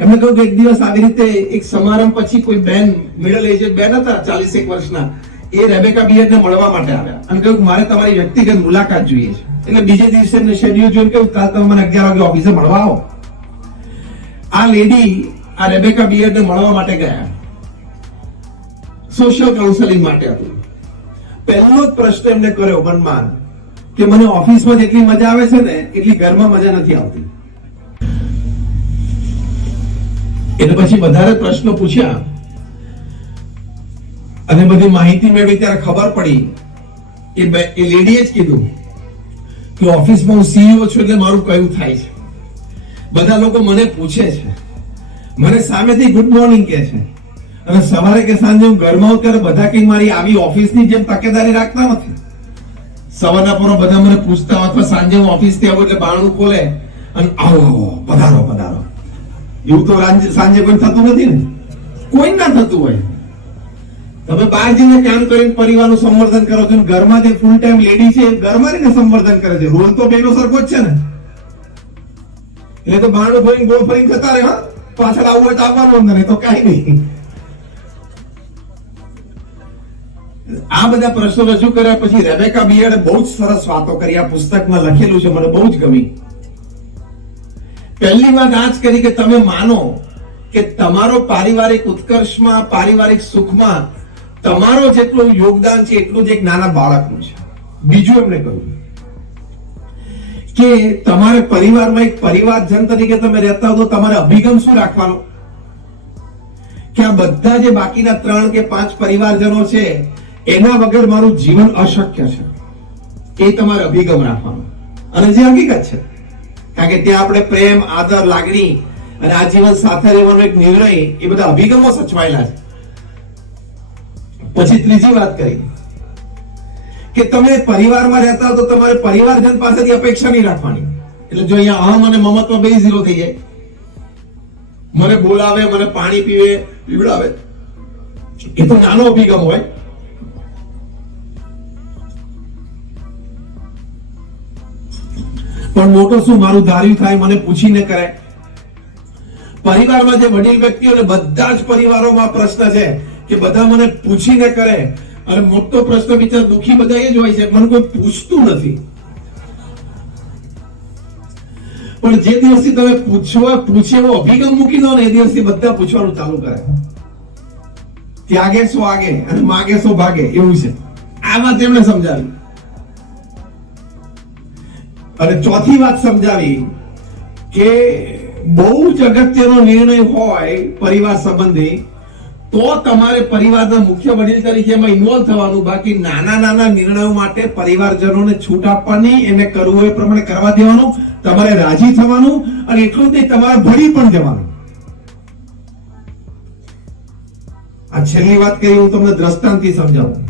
એમણે કહ્યું કે એક દિવસ આવી રીતે એક સમારંભ પછી કોઈ બેન, મિડલ એજ બેન હતા, 40 વર્ષના, એ રેબેકા બિયરને મળવા માટે આવ્યા અને કહ્યું કે મારે તમારી વ્યક્તિગત મુલાકાત જોઈએ છે. એટલે બીજે દિવસે એમને શેડ્યુલ જોઈને કહ્યું કાલ તમે મને 11 વાગે ઓફિસે મળવા આવો. આ લેડી આ રેબેકા બિયરને મળવા માટે ગયા. સોશિયલ કાઉન્સેલિંગ માટે હતું. પહેલો જ પ્રશ્ન એમને કર્યો મનમાં કે મને ઓફિસમાં જેટલી મજા આવે છે ને એટલી ઘરમાં મજા નથી આવતી. એટલે પછી વધારે પ્રશ્નો પૂછ્યા અને બધી માહિતી મેળવી ત્યારે ખબર પડી એ લેડીએ જ કીધું કે ઓફિસમાં હું સીઈઓ છું એટલે મારું કયું થાય છે. બધા લોકો મને પૂછે છે, મને સામેથી ગુડ મોર્નિંગ કહે છે અને સવારે કે સાંજે હું ઘરમાં આવું ત્યારે બધા કઈ મારી આવી ઓફિસની જેમ તકેદારી રાખતા નથી. સવારના પૂરો બધા મને પૂછતા હોય અથવા સાંજે હું ઓફિસથી આવું એટલે બારણું ખોલે અને આવો પધારો પધારો, એવું તો સાંજે કોઈ થતું નથી ને, કોઈ ના થતું હોય. તમે બહાર જઈને કામ કરીને પરિવારનું સંવર્ધન કરો છો, ઘરમાં જે ફૂલ ટાઈમ લેડી છે ઘરમાં રહીને સંવર્ધન કરે છે. રોલ તો બેનો સરખો જ છે ને, એટલે તો બારણું ફરીને ગોળ ફરીને જતા રહે. પાછળ આવવું હોય તો આવવાનું અંદર, નહીં તો કઈ નહીં. આ બધા પ્રશ્નો રજૂ કર્યા પછી રેબેકા બિયર્ડે બહુ જ સરસ વાતો કરી. આ પુસ્તકમાં લખેલું છે, મને બહુ જ ગમી. પહેલી વાત આ જ કરી કે તમે માનો કે તમારો પારિવારિક ઉત્કર્ષમાં, પારિવારિક સુખમાં તમારો જેટલું યોગદાન છે એટલું જ એક નાના બાળકનું છે. બીજું એમણે કહ્યું કે તમારે પરિવારમાં એક પરિવારજન તરીકે તમે રહેતા હો તો તમારે અભિગમ શું રાખવાનો કે આ બધા જે બાકીના 3 કે 5 પરિવારજનો છે એના વગર મારું જીવન અશક્ય છે. એ તમારે અભિગમ રાખવાનો અને જે હકીકત છે, કારણ કે ત્યાં આપણે પ્રેમ, આદર, લાગણી અને આજીવન સાથે રહેવાનો એક નિર્ણય, એ બધા અભિગમો સચવાયેલા છે. પછી ત્રીજી વાત કરી કે તમે પરિવારમાં રહેતા હો તો તમારે પરિવારજન પાસેથી અપેક્ષા નહીં રાખવાની. એટલે જો અહીંયા અહમ અને મમત્વ બે 0 થઈ જાય. મને બોલાવે, મને પાણી પીવડાવે, એ તો નાનો અભિગમ હોય. પણ મોટો શું મારું ધાર્યું થાય, મને પૂછીને કરે. પરિવારમાં જે વડીલ વ્યક્તિઓ, બધા જ પરિવારોમાં પ્રશ્ન છે કે બધા મને પૂછીને કરે. અને મોટો પ્રશ્ન બિચાર દુખી બધા એ જ હોય છે, મને કોઈ પૂછતું નથી. પણ જે દિવસથી તમે પૂછે એવો અભિગમ મૂકી દો ને, એ દિવસથી બધા પૂછવાનું ચાલુ કરે. ત્યાગે સો આગે અને માગે સો ભાગે, એવું છે. આ વાત એમણે સમજાવી. અને ચોથી વાત સમજાવી કે બહુ જ અગત્યનો નિર્ણય હોય પરિવાર સંબંધી તો તમારે પરિવારના મુખ્ય વડીલ તરીકે એમાં ઇન્વોલ્વ થવાનું. બાકી નાના નાના નિર્ણયો માટે પરિવારજનોને છૂટ આપવાની, એને કરવું એ પ્રમાણે કરવા દેવાનું, તમારે રાજી થવાનું અને એટલું જ નહીં, તમારે ભળી પણ જવાનું. આ છેલ્લી વાત કરી હું તમને દ્રષ્ટાંતથી સમજાવું.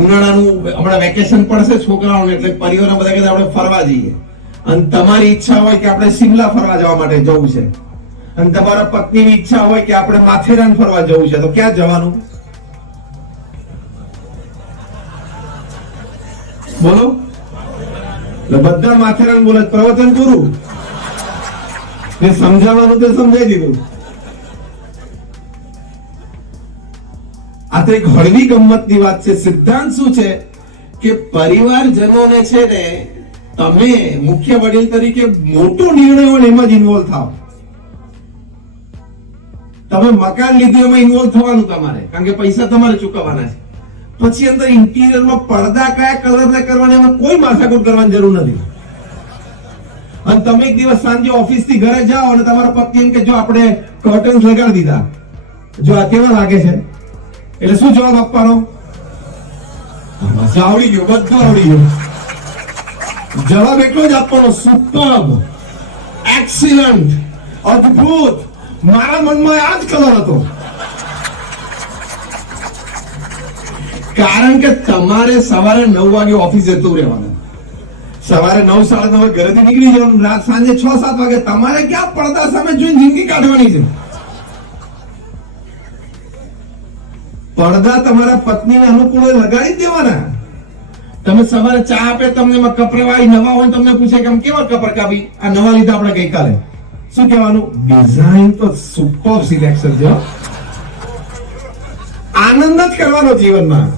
ઉનાળાનું હમણાં વેકેશન પડશે છોકરાઓને, એટલે પરિવારના બધા કહેતા આપણે ફરવા જઈએ અને તમારી ઈચ્છા હોય કે આપણે શિમલા ફરવા જવા માટે જવું છે અને તમારા પત્નીની ઈચ્છા હોય કે આપણે માથેરાન ફરવા જવું છે, તો ક્યાં જવાનું? બોલો. બધા માથેરાન બોલે. પ્રવચન પૂરું, સમજાવવાનું તે સમજાવી દીધું. આ તો એક હળવી ગમ્મતની વાત છે. સિદ્ધાંત શું છે કે પરિવારજનોને છે ને તમે મુખ્ય વડીલ તરીકે મોટો નિર્ણય હોય એમાં જ ઇન્વોલ્વ થાવ. તમે મકાન લીધું એમાં ઇન્વોલ્વ થવાનું તમારે, કારણ કે પૈસા તમારે ચૂકવવાના છે. પછી અંદર ઇન્ટિરિયરમાં પડદા કયા કલરના કરવાના એમાં કોઈ માથાકૂટ કરવાની જરૂર નથી. અને તમે એક દિવસ સાંજે ઓફિસ થી ઘરે જાઓ અને તમારા પત્ની એમ કે જો આપણે કર્ટન્સ લગાડી દીધા, જો આ કેવા લાગે છે, એટલે શું જવાબ આપવાનો? આવડી ગયો, બધું આવડી ગયું. જવાબ એટલો જ આપવાનો, સુપર્બ, એક્સિલન્ટ, અદ્ભુત. મારા મનમાં આ જ કલર હતો. કારણ કે તમારે સવારે 9 વાગે ઓફિસ જતું રહેવાનું, સવારે 9, 9:30 ઘરેથી નીકળી જવાનું, રાત સાંજે 6, 7 વાગે તમારે ક્યાં પડદા સામે જોઈને જિંદગી કાઢવાની છે. પડદા તમારા પત્નીને અનુકૂળ લગાડી જ દેવાના. તમે સવારે ચા આપે તમને કપરવાળી નવા હોય તમને પૂછે કે આમ કેવા કપર કાપી આ નવા લીધા આપણે ગઈકાલે શું કહેવાનું ડિઝાઇન તો સુપર સિલેક્શન છે આનંદ જ કરવાનો જીવનમાં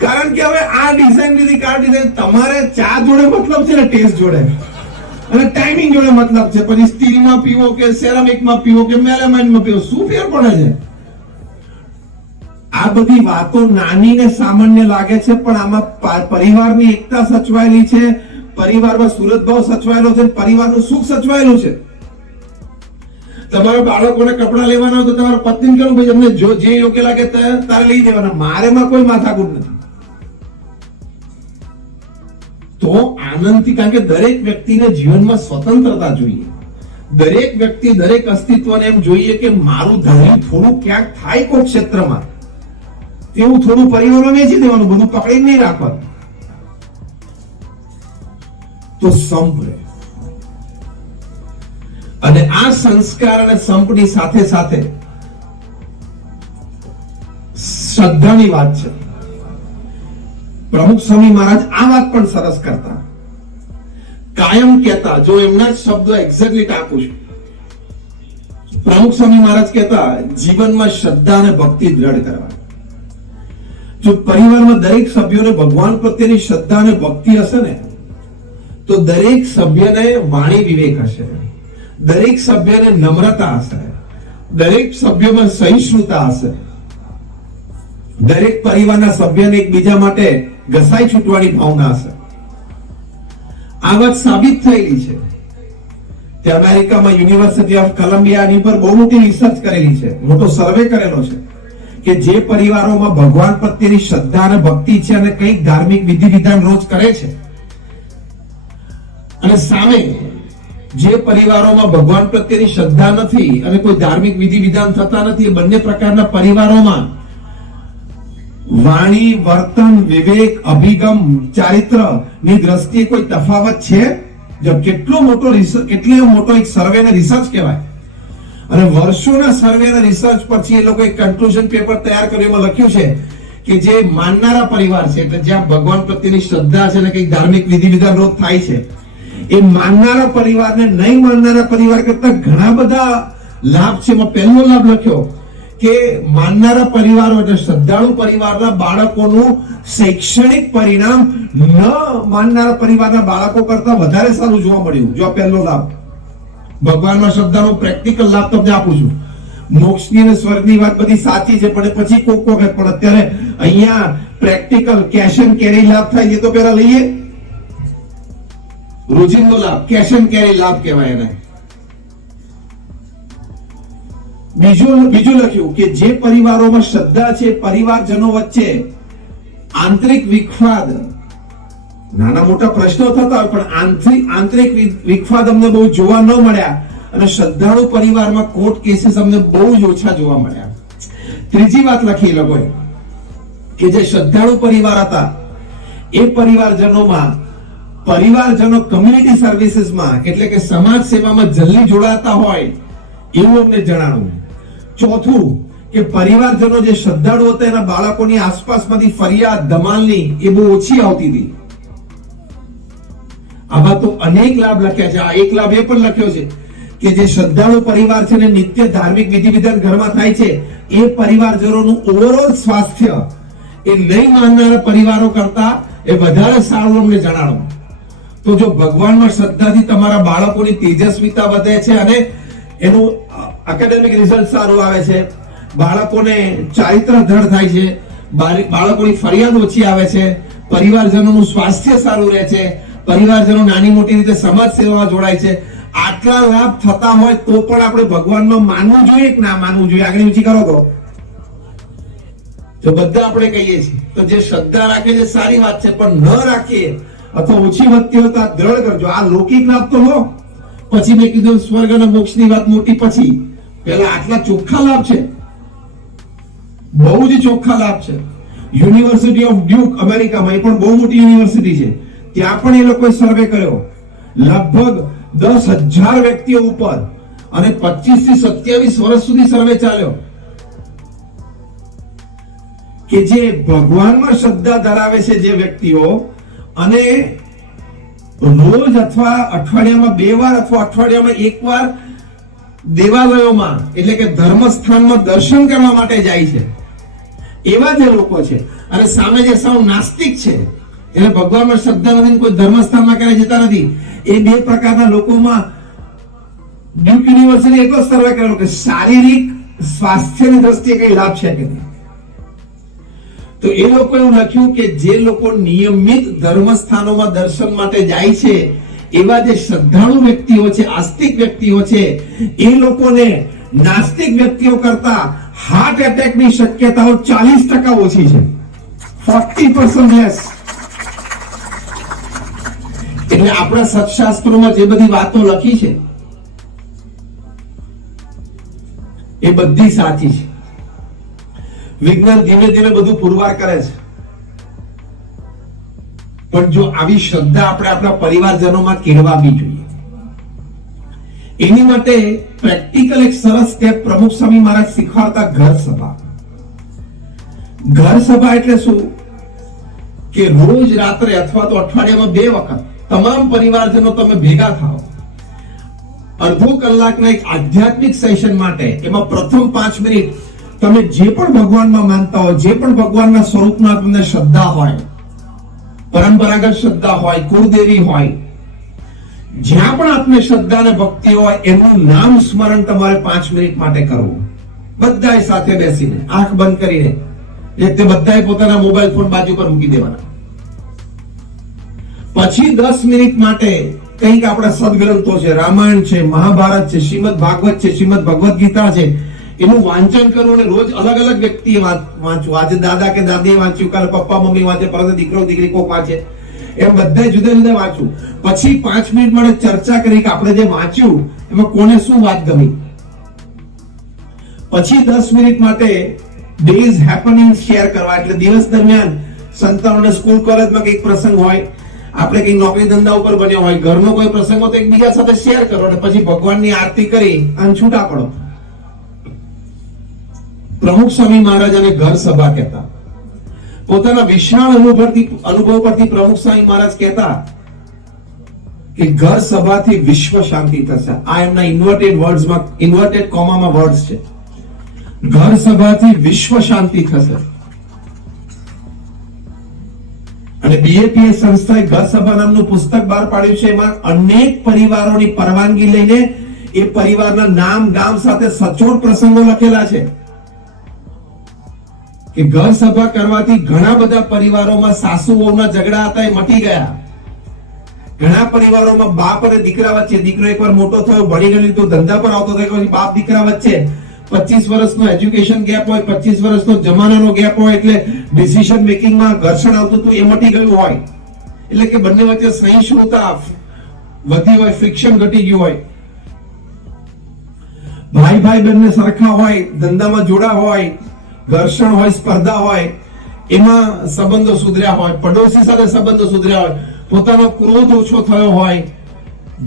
કારણ કે હવે આ ડિઝાઇન લીધી કાર ડિઝાઇન તમારે ચા જોડે મતલબ છે ને ટેસ્ટ જોડે અને ટાઈમિંગ જોડે મતલબ છે પછી સ્ટીલમાં પીવો કે સેરામિકમાં પીવો કે મેલામાઇનમાં પીવો શું ફેર પડે છે આ બધી વાતો નાની ને સામાન્ય લાગે છે પણ આમાં પરિવારની એકતા સચવાયેલી છે પરિવારમાં સુરતભાવ સચવાયેલો છે પરિવારનું સુખ સચવાયેલું છે તમારા બાળકોને કપડા લેવાના હોય તો તમારા પત્નીને કહું ભાઈ તમને જો જે યોગ્ય લાગે તારે લઈ દેવાના મારેમાં કોઈ માથાકૂટ નથી તો આનંદથી કારણ કે દરેક વ્યક્તિને જીવનમાં સ્વતંત્રતા જોઈએ દરેક વ્યક્તિ દરેક અસ્તિત્વને એમ જોઈએ કે મારું ધાર્યું થોડું ક્યાંક થાય કોઈ ક્ષેત્રમાં તેવું થોડું પરિવારમાં વેચી દેવાનું બધું પકડી નહીં રાખવાનું તો સંપ રહે અને આ સંસ્કાર અને સંપની સાથે સાથે શ્રદ્ધાની વાત છે પ્રમુખ સ્વામી મહારાજ આ વાત પણ સરસ કરતા કાયમ કહેતા જો એમના જ શબ્દો એક્ઝેક્ટલી ટાંકું છું પ્રમુખ સ્વામી મહારાજ કહેતા જીવનમાં શ્રદ્ધા અને ભક્તિ દ્રઢ કરવા જો પરિવારમાં દરેક સભ્યોને ભગવાન પ્રત્યેની શ્રદ્ધા અને ભક્તિ હશે ને તો દરેક સભ્યને વાણી વિવેક હશે દરેક સભ્યને નમ્રતા હશે દરેક સભ્યોમાં સહિષ્ણુતા હશે દરેક પરિવારના સભ્યને એકબીજા માટે ઘસાઈ છૂટવાની ભાવના હશે આ વાત સાબિત થયેલી છે તે અમેરિકામાં યુનિવર્સિટી ઓફ કોલંબિયાની પર બહુ મોટી રિસર્ચ કરેલી છે મોટો સર્વે કરેલો છે કે જે પરિવારોમાં ભગવાન પ્રત્યેની શ્રદ્ધા અને ભક્તિ છે અને કંઈક ધાર્મિક વિધિ વિધાન રોજ કરે છે અને સામે જે પરિવારોમાં ભગવાન પ્રત્યેની શ્રદ્ધા નથી અને કોઈ ધાર્મિક વિધિ વિધાન થતા નથી એ બંને પ્રકારના પરિવારોમાં વાણી વર્તન વિવેક અભિગમ ચારિત્ર ની દ્રષ્ટિએ કોઈ તફાવત છે જો કેટલો મોટો એક સર્વે અને રિસર્ચ કહેવાય અને વર્ષોના સર્વે અને રિસર્ચ પછી એ લોકો એક કન્ક્લુઝન પેપર તૈયાર કર્યું એમાં લખ્યું છે કે જે માનનારા પરિવાર છે એટલે જ્યાં ભગવાન પ્રત્યેની શ્રદ્ધા છે અને કંઈક ધાર્મિક વિધિ વિધાન રોજ થાય છે એ માનનારા પરિવારને નહીં માનનારા પરિવાર કરતા ઘણા બધા લાભ છે એમાં પહેલો લાભ લખ્યો કે માનનારા પરિવારો એટલે શ્રદ્ધાળુ પરિવારના બાળકોનું શૈક્ષણિક પરિણામ ન માનનારા પરિવારના બાળકો કરતા વધારે સારું જોવા મળ્યું જો પહેલો લાભ ભગવાનમાં શ્રદ્ધાનો પ્રેક્ટિકલ લાભ તમને આપું છું મોક્ષની અને સ્વર્ગની વાત બધી સાચી છે પણ પછી કોક વખત પણ અત્યારે અહીંયા પ્રેક્ટિકલ કેશ એન્ડ કેરી લાભ થાય એ તો પેલા લઈએ રોજિંદો લાભ કેશ એન્ડ કેરી લાભ કહેવાય એને બીજું લખ્યું કે જે પરિવારોમાં શ્રદ્ધા છે પરિવારજનો વચ્ચે આંતરિક વિખવાદ નાના મોટા પ્રશ્નો થતા હોય પણ આંતરિક વિખવાદ અમને બહુ જોવા ન મળ્યા અને શ્રદ્ધાળુ પરિવારમાં કોર્ટ કેસીસ અમને બહુ જ ઓછા જોવા મળ્યા ત્રીજી વાત લખી લોકોએ કે જે શ્રદ્ધાળુ પરિવાર હતા એ પરિવારજનો કમ્યુનિટી સર્વિસીસમાં એટલે કે સમાજ સેવામાં જલ્દી જોડાતા હોય એવું અમને જણાવ્યું ચોથું કે પરિવારજનો જે શ્રદ્ધાળુ હતા એના બાળકોની આસપાસમાંથી ફરિયાદ ધમાલની એ બહુ ઓછી આવતી હતી આવા તો અનેક લાભ લખ્યા છે આ એક લાભ એ પણ લખ્યો છે કે જે શ્રદ્ધાળુ પરિવાર છે ને નિત્ય ધાર્મિક વિધિ વિધાન ઘરમાં થાય છે એ પરિવારજનોનું ઓવરઓલ સ્વાસ્થ્ય એ નહીં માનનારા પરિવારો કરતા એ વધારે સારું અમને જણાવો તો જો ભગવાનમાં શ્રદ્ધાથી તમારા બાળકોની તેજસ્વીતા વધે છે અને એનું એકેડેમિક રિઝલ્ટ સારું આવે છે બાળકોને ચારિત્ર દ્રઢ થાય છે બાળકોની ફરિયાદ ઓછી આવે છે પરિવારજનોનું સ્વાસ્થ્ય સારું રહે છે પરિવારજનો નાની મોટી રીતે સમાજ સેવામાં જોડાય છે આટલા લાભ થતા હોય તો પણ આપણે ભગવાનમાં માનવું જોઈએ કે ના માનવું જોઈએ આગળ ઊંચી કરો તો બધા આપણે કહીએ છીએ તો જે શ્રદ્ધા રાખે છે સારી વાત છે પણ ન રાખીએ અથવા ઓછી વધતી હોય તો દ્રઢ કરજો આ લૌકિક લાભ તો લો પછી મેં કીધું સ્વર્ગ અને મોક્ષની વાત મોટી પછી પહેલા આટલા ચોખ્ખા લાભ છે બહુ જ ચોખ્ખા લાભ છે યુનિવર્સિટી ઓફ ડ્યુક અમેરિકામાં એ પણ બહુ મોટી યુનિવર્સિટી છે ત્યાં પણ એ લોકોએ સર્વે કર્યો લગભગ 10,000 વ્યક્તિઓ ઉપર અને 25 થી 27 વર્ષ સુધી સર્વે ચાલ્યો કે જે ભગવાનમાં શ્રદ્ધા ધરાવે છે જે વ્યક્તિઓ, અને રોજ અથવા અઠવાડિયામાં 2 વાર અથવા અઠવાડિયામાં 1 વાર દેવાલયોમાં એટલે કે ધર્મસ્થાનમાં દર્શન કરવા માટે જાય છે, એવા જે લોકો છે. અને સામે જે સાવ નાસ્તિક છે, એટલે ભગવાનમાં શ્રદ્ધા નથી, કોઈ ધર્મસ્થાનમાં ક્યારેય જતા નથી, એ 2 પ્રકારના લોકોમાં ડ્યુક યુનિવર્સિટી એટલો સર્વે કરેલો કે શારીરિક સ્વાસ્થ્યની દ્રષ્ટિએ કઈ લાભ છે કે નહીં. તો એ લોકો એવું લખ્યું કે જે લોકો નિયમિત ધર્મસ્થાનોમાં દર્શન માટે જાય છે, એવા જે શ્રદ્ધાળુ વ્યક્તિઓ છે, આસ્તિક વ્યક્તિઓ છે, એ લોકોને નાસ્તિક વ્યક્તિઓ કરતા હાર્ટ એટેકની શક્યતાઓ 40% ઓછી છે, 40% લેસ. એટલે આપણા સત્શાસ્ત્રોમાં જે બધી વાતો લખી છે એ બધી સાચી છે. વિજ્ઞાન ધીમે ધીમે બધું પુરવાર કરે છે, પણ જો આવી શ્રદ્ધા આપણે આપણા પરિવારજનોમાં કેળવાવી જોઈએ. એની માટે પ્રેક્ટિકલ એક સરસ સ્ટેપ પ્રમુખ સ્વામી મહારાજ શીખવાડતા ઘર સભા. ઘર સભા એટલે શું કે રોજ રાત્રે અથવા તો અઠવાડિયામાં 2 વખત તમામ પરિવારજનો તમે ભેગા થાઓ, અડધો કલાકના એક આધ્યાત્મિક સેશન માટે. એમાં પ્રથમ 5 મિનિટ તમે જે પણ ભગવાનમાં માનતા હોય, જે પણ ભગવાનના સ્વરૂપમાં તમને શ્રદ્ધા હોય, પરંપરાગત શ્રદ્ધા હોય, કુળદેવી હોય, જ્યાં પણ આપને શ્રદ્ધા અને ભક્તિ હોય, એનું નામ સ્મરણ તમારે 5 મિનિટ માટે કરવું, બધાય સાથે બેસીને, આંખ બંધ કરીને. તે બધાએ પોતાના મોબાઈલ ફોન બાજુ પર મૂકી દેવાના. પછી 10 મિનિટ માટે કંઈક આપણા સદગ્રંથો છે, રામાયણ છે, મહાભારત છે, શ્રીમદ ભાગવત છે, શ્રીમદ ભગવદ ગીતા છે, એનું વાંચન કરવું. અને રોજ અલગ અલગ વ્યક્તિએ વાંચવું. આજે દાદા કે દાદીએ વાંચ્યું, કાલે પપ્પા મમ્મી વાંચે, પરત દીકરો દીકરી કોક વાંચે, એમ બધા જુદા જુદા વાંચવું. પછી 5 મિનિટ માટે ચર્ચા કરી કે આપણે જે વાંચ્યું એમાં કોને શું વાત ગમી. પછી 10 મિનિટ માટે ડેઝ હેપનિંગ શેર કરવા. એટલે દિવસ દરમિયાન સંતાનોને સ્કૂલ કોલેજમાં કંઈક પ્રસંગ હોય, આપણે કઈ નોકરી ધંધા ઉપર બન્યો હોય, ઘરનો કોઈ પ્રસંગ હોય, તો એકબીજા સાથે શેર કરો. અને પછી ભગવાનની આરતી કરી અને છૂટા પડો. પ્રમુખ સ્વામી મહારાજ અને ઘર સભા કહેતા. પોતાના વિશાળ અનુભવ પરથી પ્રમુખ સ્વામી મહારાજ કહેતા કે ઘર સભાથી વિશ્વ શાંતિ થશે. આ એમના ઇન્વર્ટેડ વર્ડ્સમાં, ઇન્વર્ટેડ કોમામાં વર્ડ્સ છે. ઘર સભાથી વિશ્વ શાંતિ થશે. અને બીએપીએસ સંસ્થાએ ઘર સભા નામનું પુસ્તક બહાર પાડ્યું છે. એમાં અનેક પરિવારોની પરવાનગી લઈને એ પરિવારના નામ ગામ સાથે સચોટ પ્રસંગો લખેલા છે કે ઘર સભા કરવાથી ઘણા બધા પરિવારોમાં સાસુ વહુના ઝઘડા હતા એ મટી ગયા. ઘણા પરિવારોમાં બાપ અને દીકરા વચ્ચે, દીકરો એકવાર મોટો થયો, ભણી ગણી તો ધંધા પર આવતો થયો, પછી બાપ દીકરા વચ્ચે 25 વર્ષનો એજ્યુકેશન ગેપ હોય, 25 વર્ષનો જમાનાનો ગેપ હોય, એટલે ડિસિઝન મેકિંગમાં ઘર્ષણ આવતું હતું, એ મટી ગયું હોય. એટલે કે બંને વચ્ચે સહિષ્ણુતા વધી હોય, ફ્રિક્શન ઘટી ગયું હોય. ભાઈ ભાઈ બંને સરખા હોય, ધંધામાં જોડા હોય, ઘર્ષણ હોય, સ્પર્ધા હોય, એમાં સંબંધો સુધર્યા હોય, પડોશી સાથે સંબંધો સુધર્યા હોય, પોતાનો ક્રોધ ઓછો થયો હોય,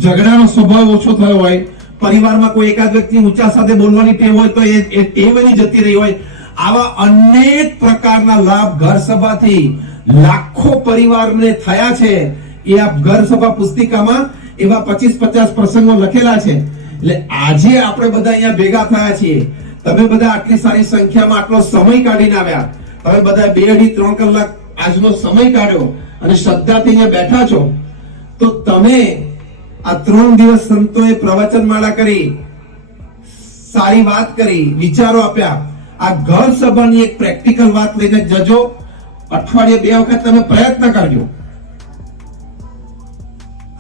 ઝઘડાનો સ્વભાવ ઓછો થયો હોય, પરિવારમાં કોઈ એકાદ વ્યક્તિ ઊંચા સાથે બોલવાની ટેવ હોય તો એ ટેવ એની જતી રહી હોય. આવા અનેક પ્રકારના લાભ ઘર સભાથી લાખો પરિવારને થયા છે. એ આ ઘર સભા પુસ્તિકામાં એવા 25-50 પ્રસંગો લખેલા છે. એટલે આજે આપણે બધા અહીંયા ભેગા થયા છીએ. તમે બધા આટલી સારી સંખ્યામાં આટલો સમય કાઢીને આવ્યા. તમે બધા 2-2.5-3 કલાક આજનો સમય કાઢ્યો અને શ્રદ્ધાથી અહીંયા બેઠા છો. તો તમે આ 3 દિવસ સંતોએ પ્રવચનમાળા કરી, સારી વાત કરી, વિચારો આપ્યા. આ ઘર સભાની એક પ્રેક્ટિકલ વાત લઈને જજો. અઠવાડિયે 2 વખત તમે પ્રયત્ન કરજો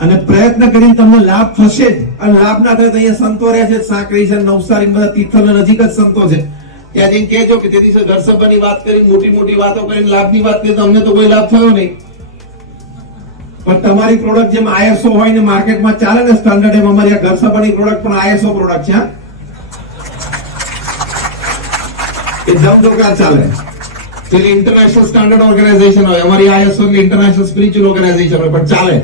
અને પ્રયત્ન કરીને તમને લાભ થશે જ. અને લાભ ના થાય તો અહીંયા સંતો રહે છે, સાંકળી છે, નવસારી, બધા તિથલ નજીક જ સંતો છે. ત્યાં જઈને કહેજો કે તેથી ઘર સભાની વાત કરી, મોટી મોટી વાતો કરીને લાભની વાત કરી તો અમને તો કોઈ લાભ થયો નહીં. પણ તમારી પ્રોડક્ટ જેમ આઈએસઓ હોય ને માર્કેટમાં ચાલે ને સ્ટાન્ડર્ડ, એમ અમારી આ ઘર સભાની પ્રોડક્ટ પણ આઈએસઓ પ્રોડક્ટ છે. એ ધમધોકાર ચાલે. પેલી ઇન્ટરનેશનલ સ્ટાન્ડર્ડ ઓર્ગેનાઇઝેશન હોય, અમારી આઈએસઓ એટલે ઇન્ટરનેશનલ સ્પિરિચ્યુઅલ ઓર્ગેનાઇઝેશન હોય, પણ ચાલે.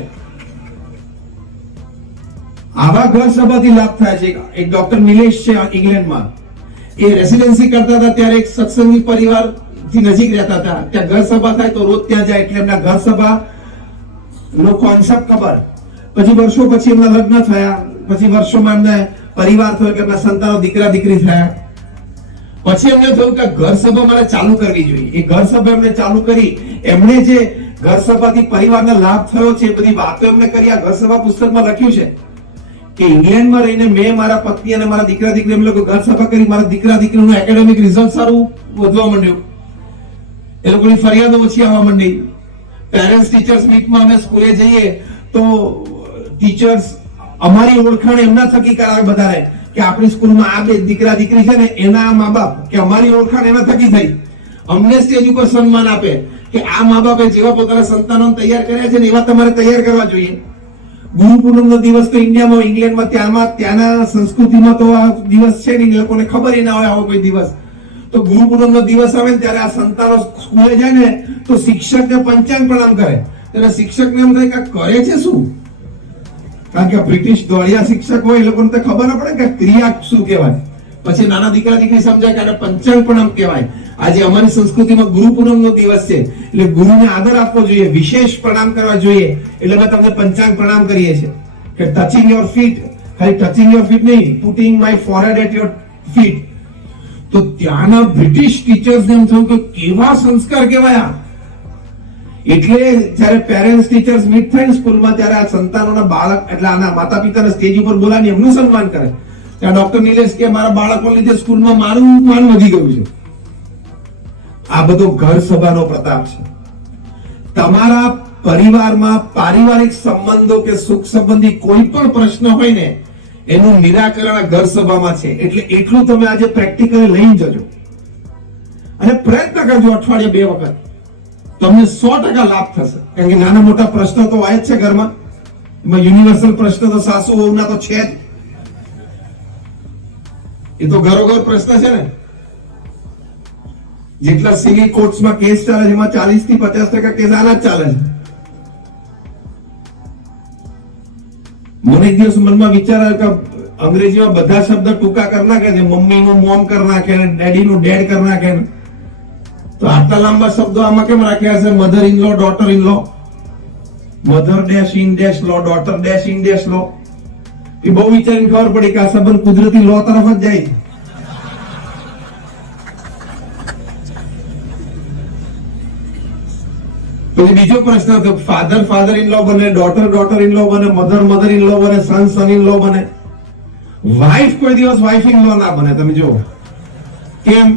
આવા ઘર સભાથી લાભ થાય છે. એક ડોક્ટર નિલેશ છે ઇંગ્લેન્ડમાં, એ રેસિડેન્સી કરતા હતા ત્યારે એક સત્સંગી પરિવાર થી નજીક રહેતા હતા, ત્યાં ઘર સભા થાય તો રોજ ત્યાં જાય, એટલે એમના ઘર સભા નો કોન્સેપ્ટ ખબર. પછી વર્ષો પછી એમના લગ્ન થયા, પછી વર્ષોમાં એમને પરિવાર થયો કે એમના સંતાનો દીકરા દીકરી થયા. પછી એમને થયું કે ઘર સભા મારે ચાલુ કરવી જોઈએ. એ ઘર સભા એમને ચાલુ કરી. એમણે જે ઘર સભાથી પરિવારને લાભ થયો છે એ બધી વાતો એમને કરી. આ ઘર સભા પુસ્તકમાં લખ્યું છે કે ઇંગ્લેન્ડમાં રહીને મેં મારા પત્ની અને મારા દીકરા દીકરી એમ લોકો ઘર સભા કરી. મારા દીકરા દીકરીનું એકેડેમિક રિઝલ્ટ સારું વધવા માંડ્યું, એ લોકોની ફરિયાદો ઓછી આવવા માંડી. પેરેન્ટ્સ ટીચર્સ મીટમાં અમે સ્કૂલે જઈએ તો ટીચર્સ અમારી ઓળખાણ એમના થકી કરાવે બધાને કે આપણી સ્કૂલમાં આ બે દીકરા દીકરી છે ને એના મા બાપ, કે અમારી ઓળખાણ એના થકી થઈ. અમને સ્ટેજ ઉપર સન્માન આપે કે આ મા બાપે જેવા પોતાના સંતાનો તૈયાર કર્યા છે ને એવા તમારે તૈયાર કરવા જોઈએ. ગુરુ પૂનમનો દિવસ તો ઇન્ડિયામાં, ઇંગ્લેન્ડમાં ત્યાંના સંસ્કૃતિમાં તો આ દિવસ છે ને, એ લોકોને ખબર ના હોય આવો કોઈ દિવસ. તો ગુરુ પૂનમનો દિવસ આવે ને ત્યારે આ સંતાનો સ્કૂલે જાય ને તો શિક્ષકને પંચાંગ પ્રણામ કરે. એટલે શિક્ષકને એમ થાય કે કરે છે શું? કારણ કે બ્રિટિશ દોડિયા શિક્ષક હોય, એ લોકોને તો ખબર ના પડે કે ક્રિયા શું કહેવાય. પછી નાના દીકરા દીકરી સમજાય કે આને પંચાંગ પ્રણામ કહેવાય. આજે અમારી સંસ્કૃતિમાં ગુરુ પૂનમનો દિવસ છે એટલે ગુરુને આદર આપવો જોઈએ, વિશેષ પ્રણામ કરવા જોઈએ. એટલે અમે તમને પંચાંગ પ્રણામ કરીએ છીએ કે ટચિંગ યોર ફીટ, ખાલી ટચિંગ યોર ફીટ નહીં, putting my forehead at your feet. તો ત્યાંના બ્રિટિશ ટીચર્સને એમ થયું કે કેવા સંસ્કાર કહેવાય. એટલે જ્યારે પેરેન્ટ્સ ટીચર્સ મીટ થાય સ્કૂલમાં ત્યારે આ સંતાનોના બાળક એટલે આના માતા પિતાને સ્ટેજ ઉપર બોલાવીને એમનું સન્માન કરે. ત્યાં ડોક્ટર નિલેશ કે મારા બાળકો લીધે સ્કૂલમાં મારું માન વધી ગયું છે. આ બધો ઘર સભાનો પ્રતાપ છે. તમારા પરિવારમાં પારિવારિક સંબંધો કે સુખ સંબંધી કોઈ પણ પ્રશ્ન હોય ને એનું નિરાકરણ ઘર સભામાં છે. એટલે એટલું તમે આજે પ્રેક્ટિકલી લઈને જજો અને પ્રયત્ન કરજો અઠવાડિયે 2 વખત. તમને 100% લાભ થશે. કારણ કે નાના મોટા પ્રશ્નો તો હોય જ છે ઘરમાં. એમાં યુનિવર્સલ પ્રશ્ન તો સાસુ વહુના તો છે જ. એ તો ઘરોઘર પ્રશ્ન છે ને. જેટલા સિવિલ કોર્ટ્સમાં કેસ ચાલે છે એમાં 40 થી 50% કેસ આના જ ચાલે છે. મને એક દિવસ મનમાં વિચાર આવ્યો કે અંગ્રેજીમાં બધા શબ્દ ટૂંકા કરી નાખે છે. મમ્મીનું મોમ કરી નાખે, ડેડીનું ડેડ કરી નાખે. તો આટલા લાંબા શબ્દો આમાં કેમ રાખ્યા છે? Mother in law, daughter in law, mother dash in dash law, daughter dash in dash law. એ બહુ વિચારીને ખબર પડી કે આ સંબંધ કુદરતી લો તરફ જ જાય. પછી બીજો પ્રશ્ન હતો, ફાધર ફાધર ઇન લો બને, ડોટર ડોટર ઇન લો બને, મધર મધર ઇન લો બને, સન સન ઇન લો બને. વાઇફ કોઈ દિવસ વાઇફ ઇન લો ના બને. તમે જુઓ કેમ?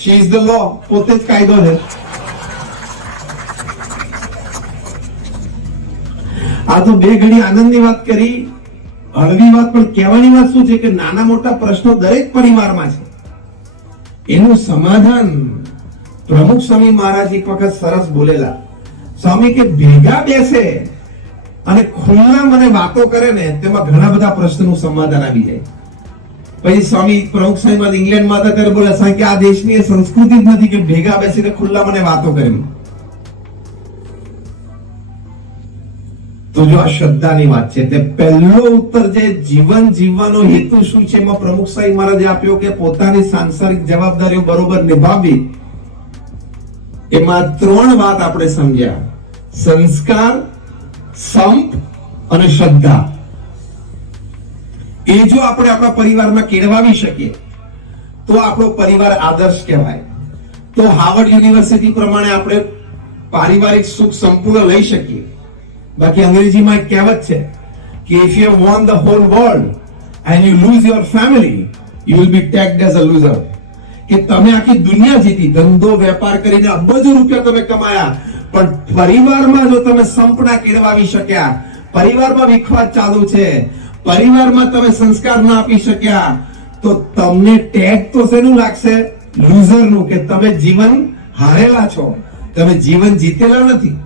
શી ઇઝ ધ લો, પોતે જ કાયદો છે. આ તો બે ઘડી આનંદની વાત કરી, હળવી વાત, પણ કહેવાની વાત શું છે કે નાના મોટા પ્રશ્નો દરેક પરિવારમાં છે. એનું સમાધાન પ્રમુખ સ્વામી મહારાજ એક વખત સરસ બોલેલા. સ્વામી કે ભેગા બેસે અને ખુલ્લા મને વાતો કરે ને તેમાં ઘણા બધા પ્રશ્નોનું સમાધાન આવી જાય. પછી સ્વામી પ્રમુખ સ્વામી મહારાજ ઇંગ્લેન્ડમાં હતા ત્યારે બોલે કે આ દેશની સંસ્કૃતિ જ નથી કે ભેગા બેસીને ખુલ્લા મને વાતો કરે. તો જો આ શ્રદ્ધાની વાત છે તે પહેલો ઉત્તર જે જીવન જીવવાનો હેતુ શું છે એમાં પ્રમુખ સ્વામી મહારાજે આપ્યો કે પોતાની સાંસારિક જવાબદારીઓ બરોબર નિભાવવી. એમાં 3 વાત આપણે સમજ્યા: સંસ્કાર, સંપ અને શ્રદ્ધા. એ જો આપણે આપણા પરિવારમાં કેળવાવી શકીએ તો આપણો પરિવાર આદર્શ કહેવાય. તો હાર્વર્ડ યુનિવર્સિટી પ્રમાણે આપણે પારિવારિક સુખ સંપૂર્ણ લઈ શકીએ. બાકી અંગ્રેજીમાં એક કહેવત છે કે if you have won the whole world and you lose your family you will be tagged as a loser. કે તમે આખી દુનિયા જીતી, ધંધો વેપાર કરીને અબજો રૂપિયા તમે કમાયા, પણ પરિવારમાં જો તમે સંપના કેળવાવી શક્યા, પરિવારમાં વિખવાદ ચાલુ છે, પરિવારમાં તમે સંસ્કાર ના આપી શક્યા, તો તમને ટેગ તો શેનું લાગશે? લૂઝરનું, કે તમે જીવન હારેલા છો, તમે જીવન જીતેલા નથી.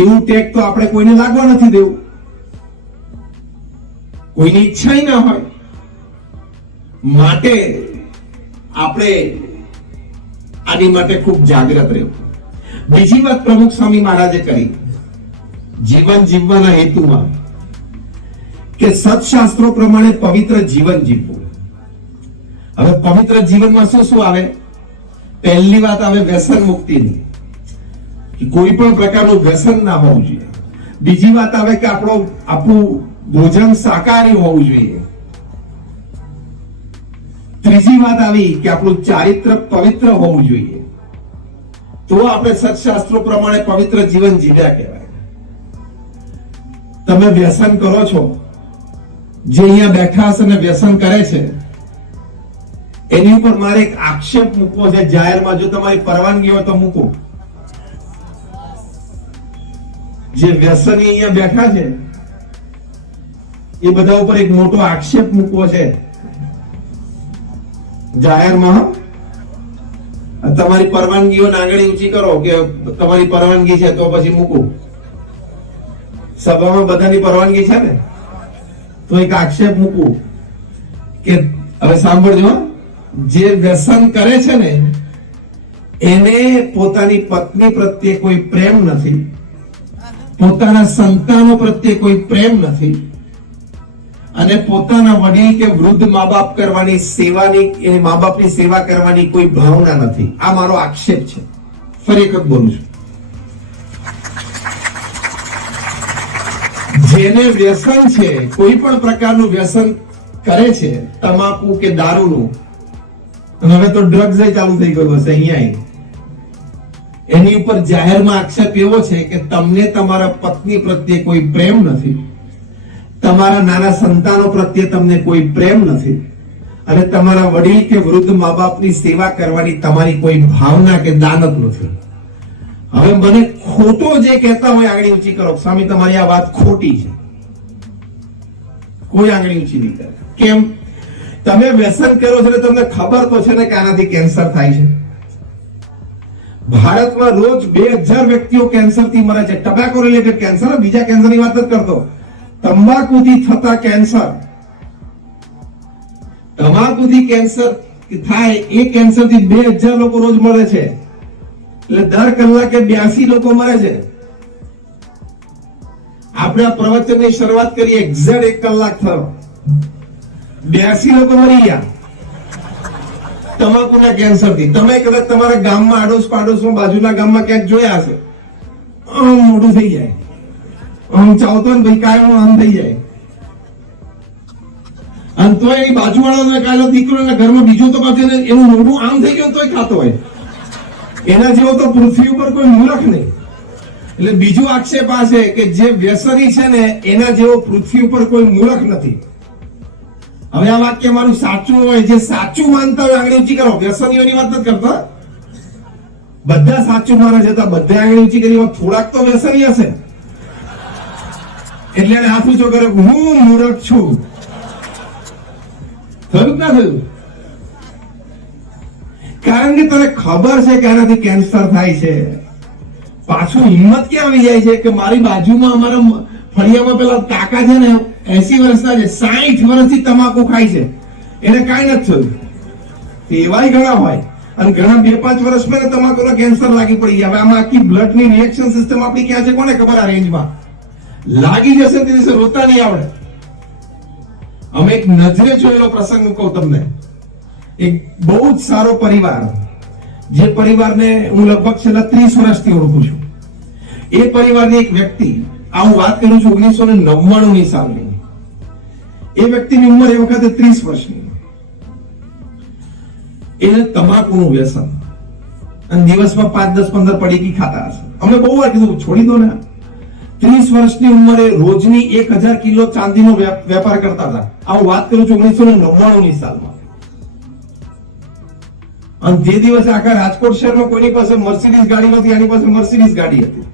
એવું ટેગ તો આપણે કોઈને લાગવા નથી દેવું. કોઈની ઈચ્છા ના હોય. માટે આપણે આની માટે ખૂબ જાગૃત રહેવું. બીજી વાત પ્રમુખ સ્વામી મહારાજે કરી જીવન જીવવાના હેતુમાં કે સત્શાસ્ત્રો પ્રમાણે પવિત્ર જીવન જીવવું. હવે પવિત્ર જીવનમાં શું શું આવે? પહેલી વાત આવે વ્યસન મુક્તિની, કોઈ પણ પ્રકારનું વ્યસન ના હોવું જોઈએ. બીજી વાત આવે કે આપણું ભોજન શાકાહારી હોવું જોઈએ. ત્રીજી વાત આવી કે આપણું ચારિત્ર પવિત્ર હોવું જોઈએ. તો આપણે સત્શાસ્ત્રો પ્રમાણે પવિત્ર જીવન જીવ્યા કહેવાય. તમે વ્યસન કરો છો, જે અહીંયા બેઠા હશે ને વ્યસન કરે છે, એની ઉપર મારે એક આક્ષેપ મૂકવો છે જાહેરમાં. જો તમારી પરવાનગી હોય તો મૂકો. જે વ્યસની અહીંયા બેઠા છે એ બધા ઉપર એક મોટો આક્ષેપ મૂકવો છે જાહેરમાં. તમારી પરવાનગીઓ આંગળી ઊંચી કરો કે તમારી પરવાનગી છે તો પછી મૂકો. સભામાં બધાની પરવાનગી છે ને, તો એક આક્ષેપ મૂકું કે હવે સાંભળજો, જે વ્યસન કરે છે ને એને પોતાની પત્ની પ્રત્યે કોઈ પ્રેમ નથી, પોતાના સંતાનો પ્રત્યે કોઈ પ્રેમ નથી, અને પોતાના વડીલ કે વૃદ્ધ મા બાપ કરવાની સેવાની, એ મા બાપની સેવા કરવાની કોઈ ભાવના નથી. આ મારો આક્ષેપ છે. ફરી એક વખત બોલું છું. જેને વ્યસન છે, કોઈ પણ પ્રકારનું વ્યસન કરે છે, તમાકુ કે દારૂનું, હવે તો ડ્રગ્સ ચાલુ થઈ ગયું હશે અહીંયા, એની ઉપર જાહેરમાં આક્ષેપ એવો છે કે તમને તમારા પત્ની પ્રત્યે કોઈ પ્રેમ નથી, તમારા નાના સંતાનો પ્રત્યે તમને કોઈ પ્રેમ નથી, અને તમારા વડીલ કે વૃદ્ધ મા બાપની સેવા કરવાની તમારી કોઈ ભાવના કે દાનત નથી. હવે મને ખોટો જે કહેતા હોય આંગળી ઊંચી કરો. સ્વામી તમારી આ વાત ખોટી છે. કોઈ આંગળી ઊંચી નહીં કરે. કેમ? તમે વ્યસન કરો છો, તમને ખબર તો છે ને કે આનાથી કેન્સર થાય છે. ભારતમાં રોજ 2000 વ્યક્તિઓ કેન્સરથી મરે છે. ટબાકો રિલેટેડ કેન્સર, બીજા કેન્સરની વાત નથી કરતો. તંબાકુથી થતા કેન્સર, તમાકુથી કેન્સર થાય, એ કેન્સરથી 2000 લોકો રોજ મરે છે. એટલે દર કલાકે 82 લોકો મરે છે. આપણે આ પ્રવચનની શરૂઆત કરી એક્ઝેક્ટ 1 કલાક થયો, 82 લોકો મરી ગયા તમાકુના કેન્સરથી. તમે કદાચ તમારા ગામમાં આડોશ પાડોશમાં બાજુના ગામમાં ક્યાંક જોયા હશે, આમ મોઢું થઈ જાય, આમ ચાવતો ને ભાઈ કાયમ આમ થઈ જાય, અને તો એની બાજુવાળાનો કાયલો દીકરો એના ઘરમાં બીજો તો પાછો એનું મોઢું આમ થઈ ગયું તોય ખાતો હોય. એના જેવો તો પૃથ્વી ઉપર કોઈ મૂર્ખ નહીં. એટલે બીજો આક્ષેપ આ છે કે જે વ્યસની છે ને એના જેવો પૃથ્વી ઉપર કોઈ મૂર્ખ નથી. હવે આ વાક્ય મારું સાચું હોય, જે સાચું માનતા હોય આંગળી ઊંચી કરો. વ્યસનીઓની વાત નથી કરતા, બધા સાચું માને છે, બધા આંગળી ઊંચી કરી. થોડાક તો વ્યસની હશે, એટલે એને હાથ ઊંચો કર્યો, હું મૂર્ખ છું. થયું ના થયું? કારણ કે તને ખબર છે કે આનાથી કેન્સર થાય છે. પાછું હિંમત ક્યાં આવી જાય છે કે મારી બાજુમાં અમારા ફળિયામાં પેલા કાકા છે ને 80 વર્ષના છે, 60 વર્ષથી તમાકુ ખાય છે, એને કાંઈ નથી થયું. એવાય ઘણા હોય, અને ઘણા 2-5 વર્ષ પહેલા તમાકુનો કેન્સર લાગી પડી જાય. હવે આમાં આખી બ્લડની રિએક્શન સિસ્ટમ આપણી ક્યાં છે કોને ખબર? આ રેન્જમાં લાગી જશે તે દિવસે રોતા નહીં આવડે. અમે એક નજરે જોયેલો પ્રસંગ કહું તમને. એક બહુ જ સારો પરિવાર, જે પરિવારને હું લગભગ છેલ્લા 30 વર્ષથી ઓળખું છું, એ પરિવારની એક વ્યક્તિ, આ હું વાત કરું છું 1999 સાલની, એ વ્યક્તિની ઉંમર એ વખતે 30 વર્ષની. એને તમાકુનું વ્યસન, અને દિવસમાં 5, 10, 15 પડીકી ખાતા હશે. અમે બહુ વાર કીધું છોડી દો ને. 30 વર્ષની ઉંમરે રોજની 1000 કિલો ચાંદીનો વેપાર કરતા હતા. આ હું વાત કરું છું 1999 સાલમાં. અને જે દિવસે આખા રાજકોટ શહેરમાં કોઈની પાસે મર્સિડીઝ ગાડી નથી, આની પાસે મર્સિડીઝ ગાડી હતી.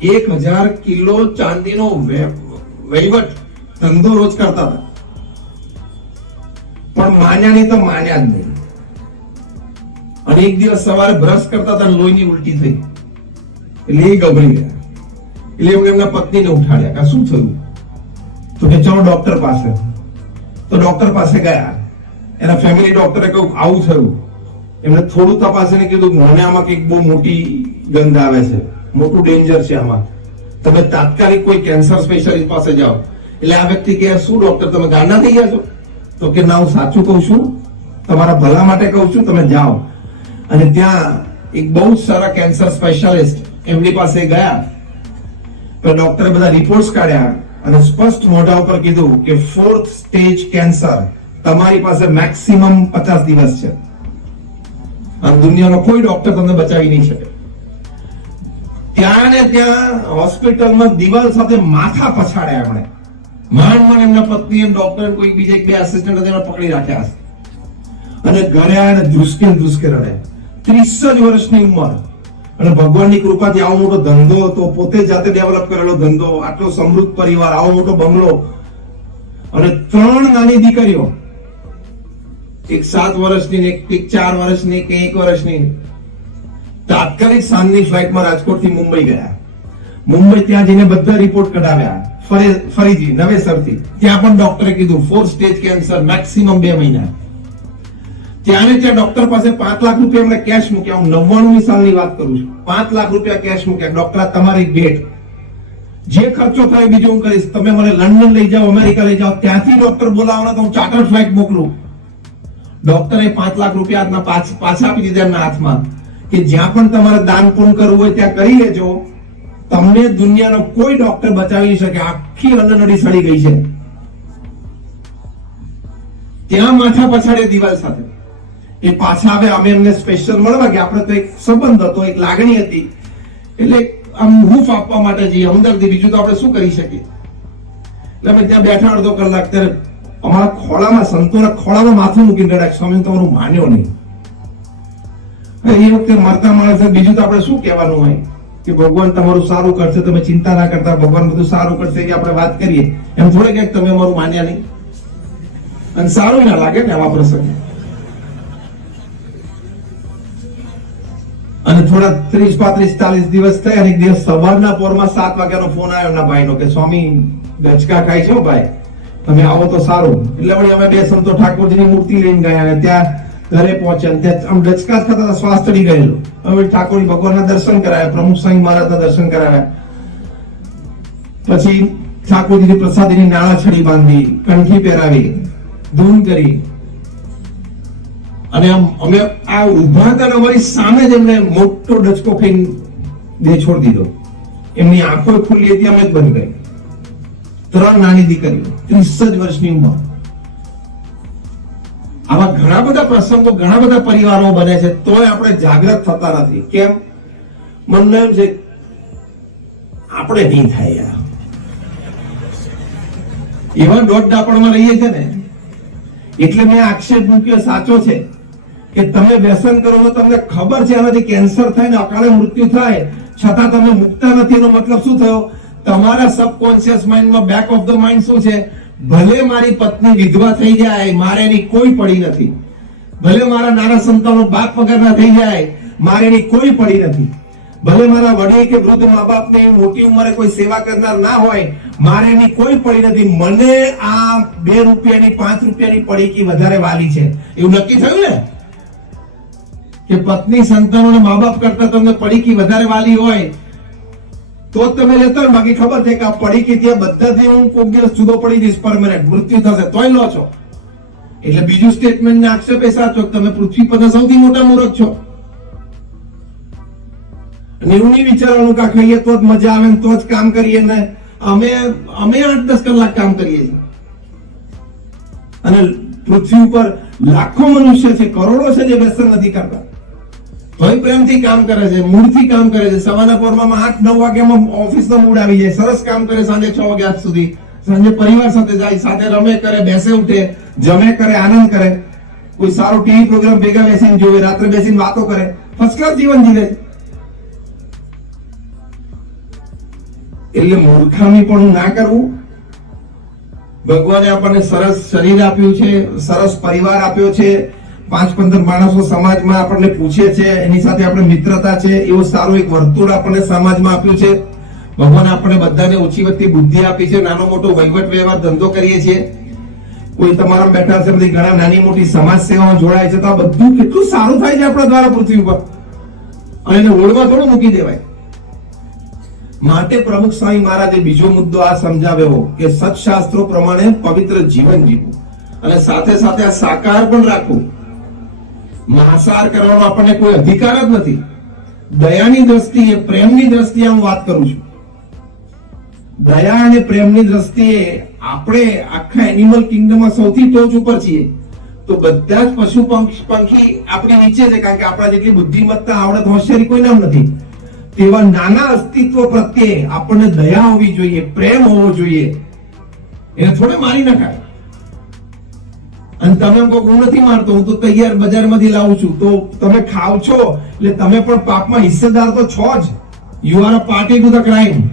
1000 કિલો ચાંદીનો વહીવટ ધંધો રોજ કરતા હતા. પણ માન્યા નહીં તો માન્યા જ નહીં. અને એક દિવસ સવારે બ્રશ કરતા હતા, લોહીની ઉલટી થઈ, એટલે એ ગભરી ગયા. એટલે એમના પત્નીને ઉઠાડ્યા કે શું થયું? તો કે ચલો ડોક્ટર પાસે. તો ડોક્ટર પાસે ગયા. એના ફેમિલી ડોક્ટરે કહ્યું આવું થયું. એમને થોડું તપાસીને કીધું મને આમાં કંઈક બહુ મોટી ગંધ આવે છે, મોટું ડેન્જર છે આમાં, તમે તાત્કાલિક કોઈ કેન્સર સ્પેશિયાલિસ્ટ પાસે જાઓ. એટલે આ વ્યક્તિ કહે શું ડોક્ટર તમે ગાંડા થઈ ગયા છો? તો કે ના, હું સાચું કહું છું, તમારા ભલા માટે કહું છું, તમે જાઓ અને ત્યાં એક બહુ જ સારા કેન્સર સ્પેશિયાલિસ્ટ એમની પાસે ગયા, તો ડોક્ટરે બધા રિપોર્ટ્સ કાઢ્યા અને સ્પષ્ટ મોઢા ઉપર કીધું કે 4th સ્ટેજ કેન્સર, તમારી પાસે મેક્સિમમ 50 દિવસ છે અને દુનિયાનો કોઈ ડોક્ટર તમને બચાવી નહીં શકે. ત્યાં ને ત્યાં હોસ્પિટલમાં દિવાલ સાથે માથા પછાડ્યા એમણે. માંડ એમના પત્ની એમ ડોક્ટર કોઈ બીજા એક બે આસિસ્ટન્ટ હતા એમને પકડી રાખ્યા અને ઘરે આવીને ધ્રુસકે રડે. 30 જ વર્ષની ઉંમર અને ભગવાનની કૃપાથી આવો મોટો ધંધો હતો, પોતે જાતે ડેવલપ કરેલો ધંધો, આટલો સમૃદ્ધ પરિવાર, આવો મોટો બંગલો અને 3 નાની દીકરીઓ, એક 7 વર્ષની, એક 4 વર્ષની, કે 1 વર્ષની. તાત્કાલિક સાંજની ફ્લાઇટમાં રાજકોટથી મુંબઈ ગયા. મુંબઈ ત્યાં જઈને બધા રિપોર્ટ કઢાવ્યા ફરીથી નવેસરથી. ત્યાં પણ ડોક્ટરે કીધું 4th સ્ટેજ કેન્સર, મેક્સિમમ 2 મહિના. ત્યાં ડોક્ટર પાસે 5 લાખ રૂપિયા એમણે કેશ મૂક્યા. હું 99 સાલની વાત કરું છું. 5 લાખ રૂપિયા કેશ મૂક્યા. ડોક્ટર, તમારી ભેટ, જે ખર્ચો થાય બીજું હું કરીશ, તમે મને લંડન લઈ જાઓ, અમેરિકા લઈ જાઓ, ત્યાંથી ડોક્ટર બોલાવવાના તો હું ચાર્ટર ફ્લાઇટ મોકલું. ડોક્ટરે 5 લાખ રૂપિયા પાછા આપી દીધા એમના હાથમાં કે જ્યાં પણ તમારે દાન પૂર્ણ કરવું હોય ત્યાં કરી લેજો, તમને દુનિયાનો કોઈ ડોક્ટર બચાવી નહીં શકે. આખી અન્નનળી સડી ગઈ છે. ત્યાં માથા પછાડે દિવાલ સાથે. એ પાછા આવે, અમે એમને સ્પેશિયલ મળવા ગયા. આપણે તો એક સંબંધ હતો, એક લાગણી હતી, એટલે આમ હૂફ આપવા માટે જઈએ, હમદર્દી, બીજું તો આપણે શું કરી શકીએ. એટલે અમે ત્યાં બેઠા અડધો કલાક. ત્યારે અમારા ખોળામાં, સંતોના ખોળામાં માથું મૂકીને રડાય, સ્વામી તમારું માન્યો નહીં. એ વખતે મરતા માણસ, બીજું તો આપણે શું કહેવાનું હોય કે ભગવાન તમારું સારું કરશે, તમે ચિંતા ના કરતા, ભગવાન બધું સારું કરશે, કે આપણે વાત કરીએ. એમ થોડે કે તમે અમારું માન્યા નહીં, અને સારું ના લાગે ને આવા પ્રસંગે. અને થોડા 30, 35, 40 દિવસ થયા. એક દિવસ સવારના પોરમાં 7 વાગ્યાનો ફોન આવ્યો એમના ભાઈનો કે સ્વામી ગચકા ખાય છે ભાઈ, તમે આવો તો સારું. એટલે વળી અમે 2 સંતો ઠાકોરજીની મૂર્તિ લઈને ગયા અને ત્યાં ઘરે પહોંચ્યા. ત્યાં આમ ડચકા થતા હતા, શ્વાસ ચડી ગયેલો. હવે ઠાકોર ભગવાનના દર્શન કરાવ્યા, પ્રમુખ સ્વામી મહારાજના દર્શન કરાવ્યા. પછી ઠાકોરજીની પ્રસાદીની નાળા છડી બાંધી, કંઠી પહેરાવી, ધૂન કરી અને અમે આ ઉભા હતા, અમારી સામે જ એમને મોટો ડચકો ખાઈને દેહ છોડી દીધો. એમની આંખો ખુલ્લી હતી, અમે જ બંધ ગઈ. 3 નાની દીકરીઓ, 30 જ વર્ષની ઉંમર. આવા ઘણા બધા પ્રસંગો, ઘણા બધા પરિવારો બને છે, તોય આપણે જાગૃત થતા નથી. કેમ? મને એમ છે આપણે નહીં થાય યાર. એવા દોઢ ડાપણમાં રહીએ છે ને, એટલે મેં આક્ષેપ મૂક્યો, સાચો છે કે તમે વ્યસન કરો તો તમને ખબર છે આનાથી કેન્સર થાય ને અકાળે મૃત્યુ થાય, છતાં તમે મુકતા નથી. એનો મતલબ શું થયો? તમારા સબકોન્શિયસ માઇન્ડમાં, બેક ઓફ ધ માઇન્ડ શું છે? ભલે મારી પત્ની વિધવા થઈ જાય, મારે એની કોઈ પડી નથી. ભલે મારા નાના સંતાનો બાપ વગરના થઈ જાય, મારે એની કોઈ પડી નથી. ભલે મારા વડીલ કે વૃદ્ધ મા બાપને મોટી ઉંમરે કોઈ સેવા કરનાર ના હોય, મારે એની કોઈ પડી નથી. મને આ 2 રૂપિયાની 5 રૂપિયાની પડીકી વધારે વાલી છે. એવું નક્કી થયું ને કે પત્ની, સંતાનો, મા બાપ કરતા તમને પડીકી વધારે વાલી હોય તો જ તમે લેતા હોય. બાકી ખબર છે કે આ પડીકી ત્યાં બધાથી હું કોઈક દિવસ જુદો પડી જઈશ, પરમેનન્ટ મૃત્યુ થશે તોય લો છો. એટલે બીજું સ્ટેટમેન્ટ ને આક્ષેપ એ સાચો કે તમે પૃથ્વી પર સૌથી મોટા મૂર્ખ છો. એવું નહીં વિચારવાનું કે ખાઈએ તો જ મજા આવે, તો જ કામ કરીએ ને. અમે 8-10 કલાક કામ કરીએ છીએ અને પૃથ્વી ઉપર લાખો મનુષ્ય છે, કરોડો છે જે વ્યસન નથી કરતા, તોય પ્રેમથી કામ કરે છે, મૂડથી કામ કરે છે. સવારના પોરમાં 8-9 વાગ્યામાં ઓફિસનો મૂડ આવી જાય, સરસ કામ કરે, સાંજે 6 વાગ્યા સુધી. સાંજે પરિવાર સાથે જાય, સાથે રમે કરે, બેસે ઉઠે, જમે કરે, આનંદ કરે, કોઈ સારો ટીવી પ્રોગ્રામ ભેગા બેસીને જોવે, રાત્રે બેસીને વાતો કરે, ફર્સ્ટ ક્લાસ જીવન જીવે. એટલે મૂર્ખામી પણ ના કરવું. ભગવાને આપણને સરસ શરીર આપ્યું છે, સરસ પરિવાર આપ્યો છે, 5-15 માણસો સમાજમાં આપણને પૂછે છે, એની સાથે આપણે મિત્રતા છે, એવું સારું એક વર્તુળ આપણને સમાજમાં આપ્યું છે. ભગવાન આપણને બધાને ઓછી વત્તી બુદ્ધિ આપી છે, નાનો મોટો વહીવટ વ્યવહાર ધંધો કરીએ છીએ. કોઈ તમારા બેઠા છે, બધી ઘણા નાની મોટી સમાજ સેવાઓ જોડાય છે. તો આ બધું કેટલું સારું થાય છે આપણા દ્વારા પૃથ્વી ઉપર, અને એને ઓળમાં થોડું મૂકી દેવાય. માટે પ્રમુખ સ્વામી મહારાજે બીજો મુદ્દો આ સમજાવ્યો કે સત્શાસ્ત્રો પ્રમાણે પવિત્ર જીવન જીવવું અને સાથે સાથે આ સાકાર પણ રાખવું. માંસાહાર કરવાનો આપણને કોઈ અધિકાર જ નથી. દયાની દ્રષ્ટિએ, પ્રેમની દ્રષ્ટિએ હું વાત કરું છું. દયા અને પ્રેમની દ્રષ્ટિએ આપણે આખા એનિમલ કિંગડમમાં સૌથી ટોચ ઉપર છીએ. તો બધા જ પશુ પંખી આપણી નીચે છે, કારણ કે આપણા જેટલી બુદ્ધિમત્તા, આવડત, હોશિયારી કોઈ નામ નથી. તેવા નાના અસ્તિત્વ પ્રત્યે આપણને દયા હોવી જોઈએ, પ્રેમ હોવો જોઈએ. એને થોડે મારી નખાય. અને તમે એમ કહો હું નથી મારતો, હું તો તૈયાર બજારમાંથી લાવું છું, તો તમે ખાવ છો એટલે તમે પણ પાપમાં હિસ્સેદાર તો છો જ. You are a party to the crime.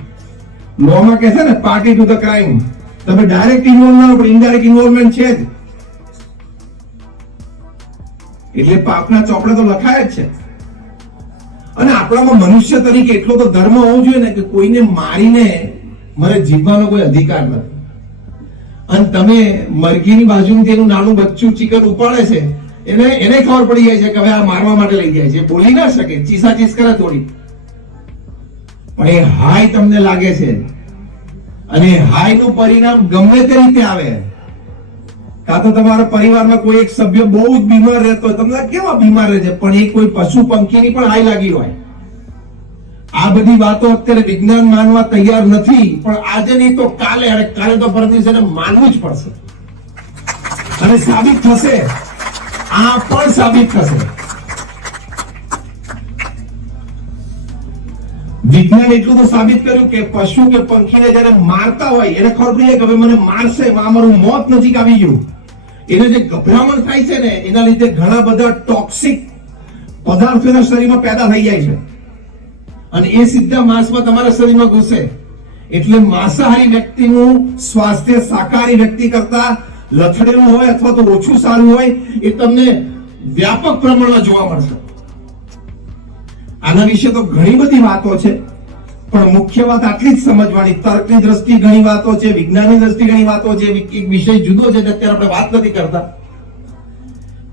લોમાં કહે છે ને પાર્ટી ટુ ધ ક્રાઇમ. તમે ડાયરેક્ટ ઇન્વોલ્વ ના હો, પણ ઇનડાયરેક્ટ ઇન્વોલ્વમેન્ટ છે જ. એટલે પાપના ચોપડે તો લખાય જ છે. અને આપણામાં મનુષ્ય તરીકે એટલો તો ધર્મ હોવો જોઈએ ને કે કોઈને મારીને મને જીવવાનો કોઈ અધિકાર નથી. અને તમે મરઘીની બાજુથી એનું નાનું બચ્ચું ચિકન ઉપાડે છે, એને ખબર પડી જાય છે કે હવે આ મારવા માટે લઈ જાય છે. બોલી ના શકે, ચીસાચીસ કરે થોડી, પણ એ હાય તમને લાગે છે. અને હાય નું પરિણામ ગમે તે રીતે આવે. કાં તો તમારા પરિવારમાં કોઈ એક સભ્ય બહુ જ બીમાર રહેતો હોય, તમને કેવા બીમાર રહે છે, પણ એ કોઈ પશુ પંખીની પણ હાય લાગી હોય. આ બધી વાતો અત્યારે વિજ્ઞાન માનવા તૈયાર નથી, પણ આજે નહીં તો કાલે, અને કાલે તો પરમ દિવસે માનવું જ પડશે. અને સાબિત થશે, આ પણ સાબિત થશે. વિજ્ઞાન એટલું તો સાબિત કર્યું કે પશુ કે પંખીને જયારે મારતા હોય એને ખબર પડી જાય કે હવે મને મારશે, મારું મોત નજીક આવી ગયું. એને જે ગભરામણ થાય છે ને, એના લીધે ઘણા બધા ટોક્સિક પદાર્થો એના શરીરમાં પેદા થઈ જાય છે, અને એ સીધા માંસમાં તમારા શરીરમાં ઘૂસે. એટલે માંસાહારી વ્યક્તિનું સ્વાસ્થ્ય શાકાહારી વ્યક્તિ કરતા લથડેલું હોય અથવા તો ઓછું સારું હોય, એ તમને વ્યાપક પ્રમાણમાં જોવા મળશે. આના વિશે તો ઘણી બધી વાતો છે, પણ મુખ્ય વાત આટલી જ સમજવાની. તર્કની દ્રષ્ટિ ઘણી વાતો છે, વિજ્ઞાનની દ્રષ્ટિ ઘણી વાતો છે, એક વિષય જુદો છે, અત્યારે આપણે વાત નથી કરતા.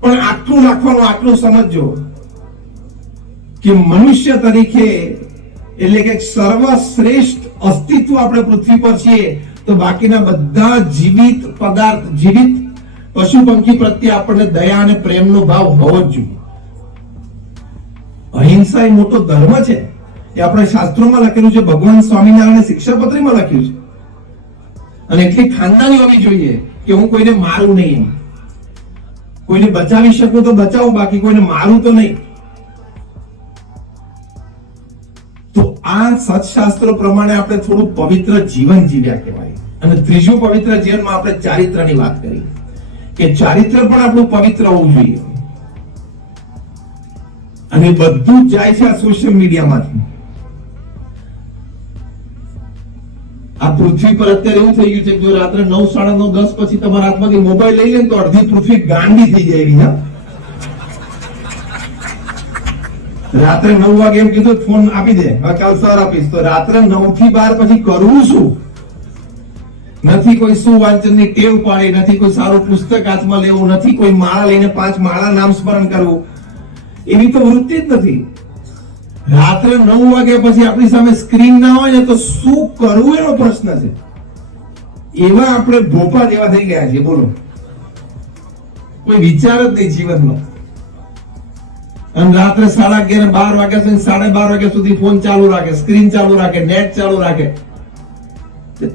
પણ આટલું રાખવાનું, આટલું સમજજો કે મનુષ્ય તરીકે, એટલે કે સર્વશ્રેષ્ઠ અસ્તિત્વ આપણે પૃથ્વી પર છીએ, તો બાકીના બધા જીવિત પદાર્થ, જીવિત પશુ પંખી પ્રત્યે આપણને દયા અને પ્રેમનો ભાવ હોવો જ જોઈએ. અહિંસા એ મોટો ધર્મ છે, એ આપણે શાસ્ત્રોમાં લખેલું છે, ભગવાન સ્વામિનારાયણ શિક્ષાપત્રીમાં લખ્યું છે. અને એટલી ખાનદાની હોવી જોઈએ કે હું કોઈને મારું નહીં. કોઈને બચાવી શકું તો બચાવું, બાકી કોઈને મારું તો નહીં. તો આ સત્શાસ્ત્રો પ્રમાણે આપણે થોડું પવિત્ર જીવન જીવ્યા કહેવાય. અને ત્રીજું પવિત્ર જીવનમાં આપણે ચારિત્રની વાત કરી કે ચારિત્ર પણ આપણું પવિત્ર હોવું જોઈએ. અને બધું જ જાય છે આ સોશિયલ મીડિયામાંથી. આ પૃથ્વી પર અત્યારે એવું થઈ ગયું છે કે જો રાત્રે 9, 9:30, 10 પછી તમારા હાથમાંથી મોબાઈલ લઈ લે તો અડધી પૃથ્વી ગાંડી થઈ જાય. રાત્રે 9 વાગે એમ કીધું ફોન આપી દે, કાલ સવાર આપીશ, તો રાત્રે 9 થી 12 પછી કરવું શું? નથી કોઈ સુવાંચનની ટેવ પાડી, નથી કોઈ સારું પુસ્તક હાથમાં લેવું, નથી કોઈ માળા લઈને 5 માળા નામ સ્મરણ કરવું, એવી તો વૃત્તિ જ નથી. રાત્રે 9 વાગ્યા પછી આપણી સામે સ્ક્રીન ના હોય ને તો શું કરવું એનો પ્રશ્ન છે. એવા આપણે ભોપા જેવા થઈ ગયા છે. બોલો, કોઈ વિચાર જ નહીં જીવનનો. અને રાત્રે 11:30, 12 વાગ્યા સુધી, 12:30 વાગ્યા સુધી ફોન ચાલુ રાખે, સ્ક્રીન ચાલુ રાખે, નેટ ચાલુ રાખે.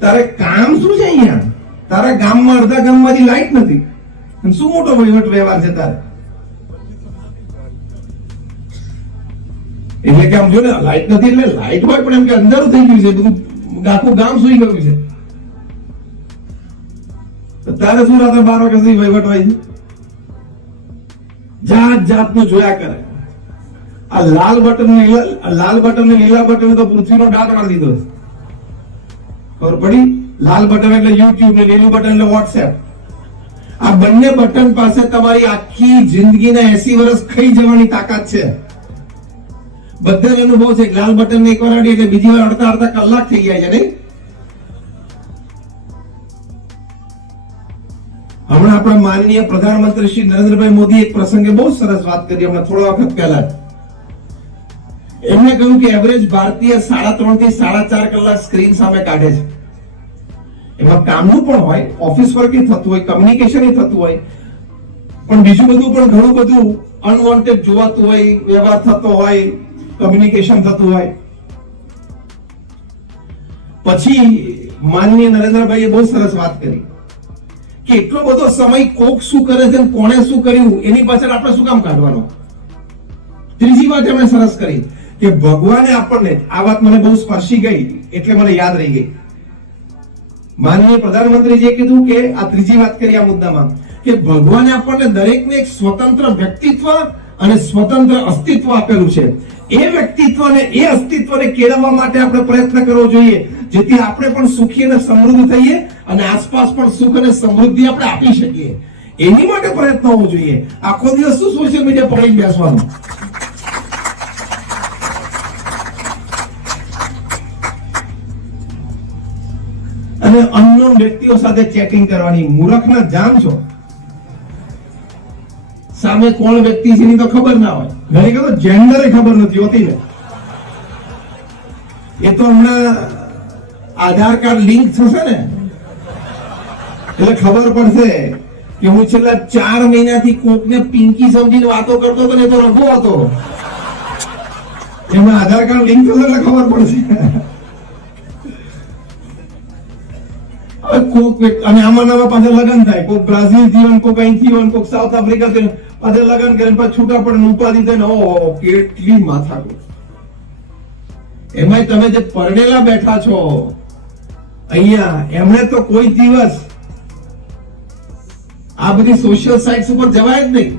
તારે કામ શું છે અહીંયા? તારા ગામમાં અડધા ગામમાંથી લાઈટ નથી, અને શું મોટો વહીવટ વ્યવહાર છે તારે? એટલે કે આમ જો ને લાઈટ નથી એટલે લાઈટ હોય, પણ એમ કે અંધારું થઈ ગયું છે, બધું આખું ગામ સુઈ ગયું છે. તારે શું રાત્રે 12 વાગ્યા સુધી વહીવટ હોય છે? જાત જાતનું જોયા કરે. આ લાલ બટન ને લીલા બટન તો પૃથ્વીનો દાંત વાળી દીધો. ખબર પડી? લાલ બટન એટલે યુટ્યુબ ને લીલું બટન એટલે વોટ્સએપ. આ બંને બટન પાસે તમારી આખી જિંદગીના 80 વર્ષ ખાઈ જવાની તાકાત છે. બધાને અનુભવ છે. લાલ બટન ને એકવાર અડી એટલે બીજી વાર અડધા કલાક થઈ જાય છે નહીં? હમણાં આપણા માનનીય પ્રધાનમંત્રી શ્રી નરેન્દ્રભાઈ મોદી એક પ્રસંગે બહુ સરસ વાત કરી હમણાં થોડા વખત પહેલા. એમણે કહ્યું કે એવરેજ ભારતીય 3.5 થી 4.5 કલાક સ્ક્રીન સામે કાઢે છે. એમાં કામનું પણ હોય, ઓફિસ વર્ક થતું હોય, કમ્યુનિકેશન થતું હોય, પણ બીજું બધું પણ ઘણું બધું અનવોન્ટેડ જોવાતું હોય, વ્યવહાર થતો હોય, કમ્યુનિકેશન થતું હોય. પછી માનનીય નરેન્દ્રભાઈએ બહુ સરસ વાત કરી કે એટલો બધો સમય કોક શું કરે છે, કોણે શું કર્યું, એની પાછળ આપણે શું કામ કાઢવાનો. ત્રીજી વાત એમણે સરસ કરી કે ભગવાને આપણને, આ વાત મને બહુ સ્પર્શી ગઈ એટલે મને યાદ રહી ગઈ. માનનીય પ્રધાનમંત્રીજીએ કીધું કે આ ત્રીજી વાત કરી આ મુદ્દામાં કે ભગવાને આપણને દરેકને એક સ્વતંત્ર વ્યક્તિત્વ અને સ્વતંત્ર અસ્તિત્વ આપેલું છે. એ વ્યક્તિત્વને, એ અસ્તિત્વને કેળવવા માટે આપણે પ્રયત્ન કરવો જોઈએ, જેથી આપણે પણ સુખી અને સમૃદ્ધ થઈએ અને આસપાસ પણ સુખ અને સમૃદ્ધિ આપણે આપી શકીએ. એની માટે પ્રયત્ન હોવો જોઈએ. આખો દિવસ શું સોશિયલ મીડિયા પકડી બેસવાનું. અને અનનોન વ્યક્તિઓ સાથે ચેટિંગ કરવાની. મૂર્ખના જામ છો. સામે કોણ વ્યક્તિ છે એની તો ખબર ના હોય. ઘણી તો જેન્ડર ખબર નથી હોતી ને. એ તો હમણાં આધાર કાર્ડ લિંક થશે ને એટલે ખબર પડશે કે હું છેલ્લા 4 મહિનાથી કોકને પિંકી સમજીને વાતો કરતો હતો ને તો રઘુ હતો. એમાં આધાર કાર્ડ લિંક થશે એટલે ખબર પડશે. કોક અને આમાં નવા પાસે લગ્ન થાય, કોક બ્રાઝિલ જીવન, કોક અહીંથી જીવન, કોક સાઉથ આફ્રિકા પાસે લગ્ન કરીને પછી છૂટા પડે, ઉપાધિ થઈને ઓહો કેટલી માથાકૂટ. એમાં તમે જે પરણેલા બેઠા છો અહીંયા, એમણે તો કોઈ દિવસ આ બધી સોશિયલ સાઇટ્સ ઉપર જવાય જ નહીં.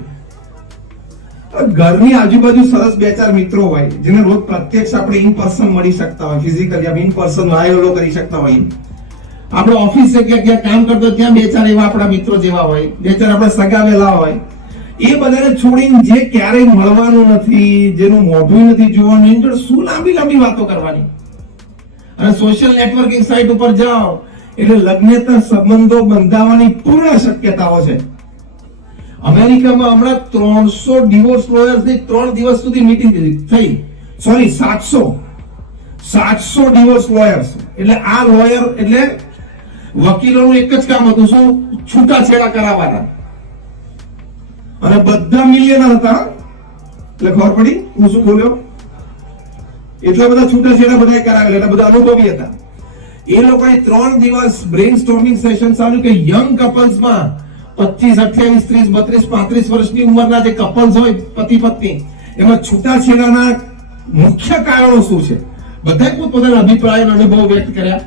ઘરની આજુબાજુ સરસ 2-4 મિત્રો હોય જેને રોજ પ્રત્યક્ષ આપણે ઇન પર્સન મળી શકતા હોય, ફિઝિકલી ઇન પર્સન હાયલો કરી શકતા હોય. આપણે ઓફિસે કે ક્યાં કામ કરતો ત્યાં 2-4 એવા આપણા મિત્રો જેવા હોય, 2-4 આપણે સગાવેલા હોય. એ બધાને છોડીને જે ક્યારેય મળવાનું નથી, જેનું મોઢું નથી જોવાનું, એની જોડે શું લાંબી લાંબી વાતો કરવાની. અને સોશિયલ નેટવર્કિંગ સાઇટ ઉપર જાઓ એટલે લગ્નેતર સંબંધો બંધાવવાની પૂર્ણ શક્યતાઓ છે. અમેરિકામાં હમણાં 300 ડિવોર્સ લોયર્સની 3 દિવસ સુધી મીટિંગ થઈ. Sorry, 700 divorce lawyers. એટલે આ લોયર એટલે વકીલોનું એક જ કામ હતું, શું? છૂટાછેડા કરાવવાના. અને બધા મિલિયનર હતા. એટલે ખબર પડી હું શું બોલ્યો. એટલા બધા છૂટાછેડા બધા કરાવેલા, એટલે બધા અનુભવી હતા. એ લોકોએ 3 દિવસ બ્રેઇનસ્ટોર્મિંગ સેશન ચાલુ કે યંગ કપલ્સમાં 25, 28, 30, 32, 35 વર્ષની ઉંમરના જે કપલ્સ હોય, પતિ પત્ની, એમાં છૂટાછેડાના મુખ્ય કારણો શું છે. બધા પોતપોતાના અભિપ્રાય અને અનુભવ વ્યક્ત કર્યા.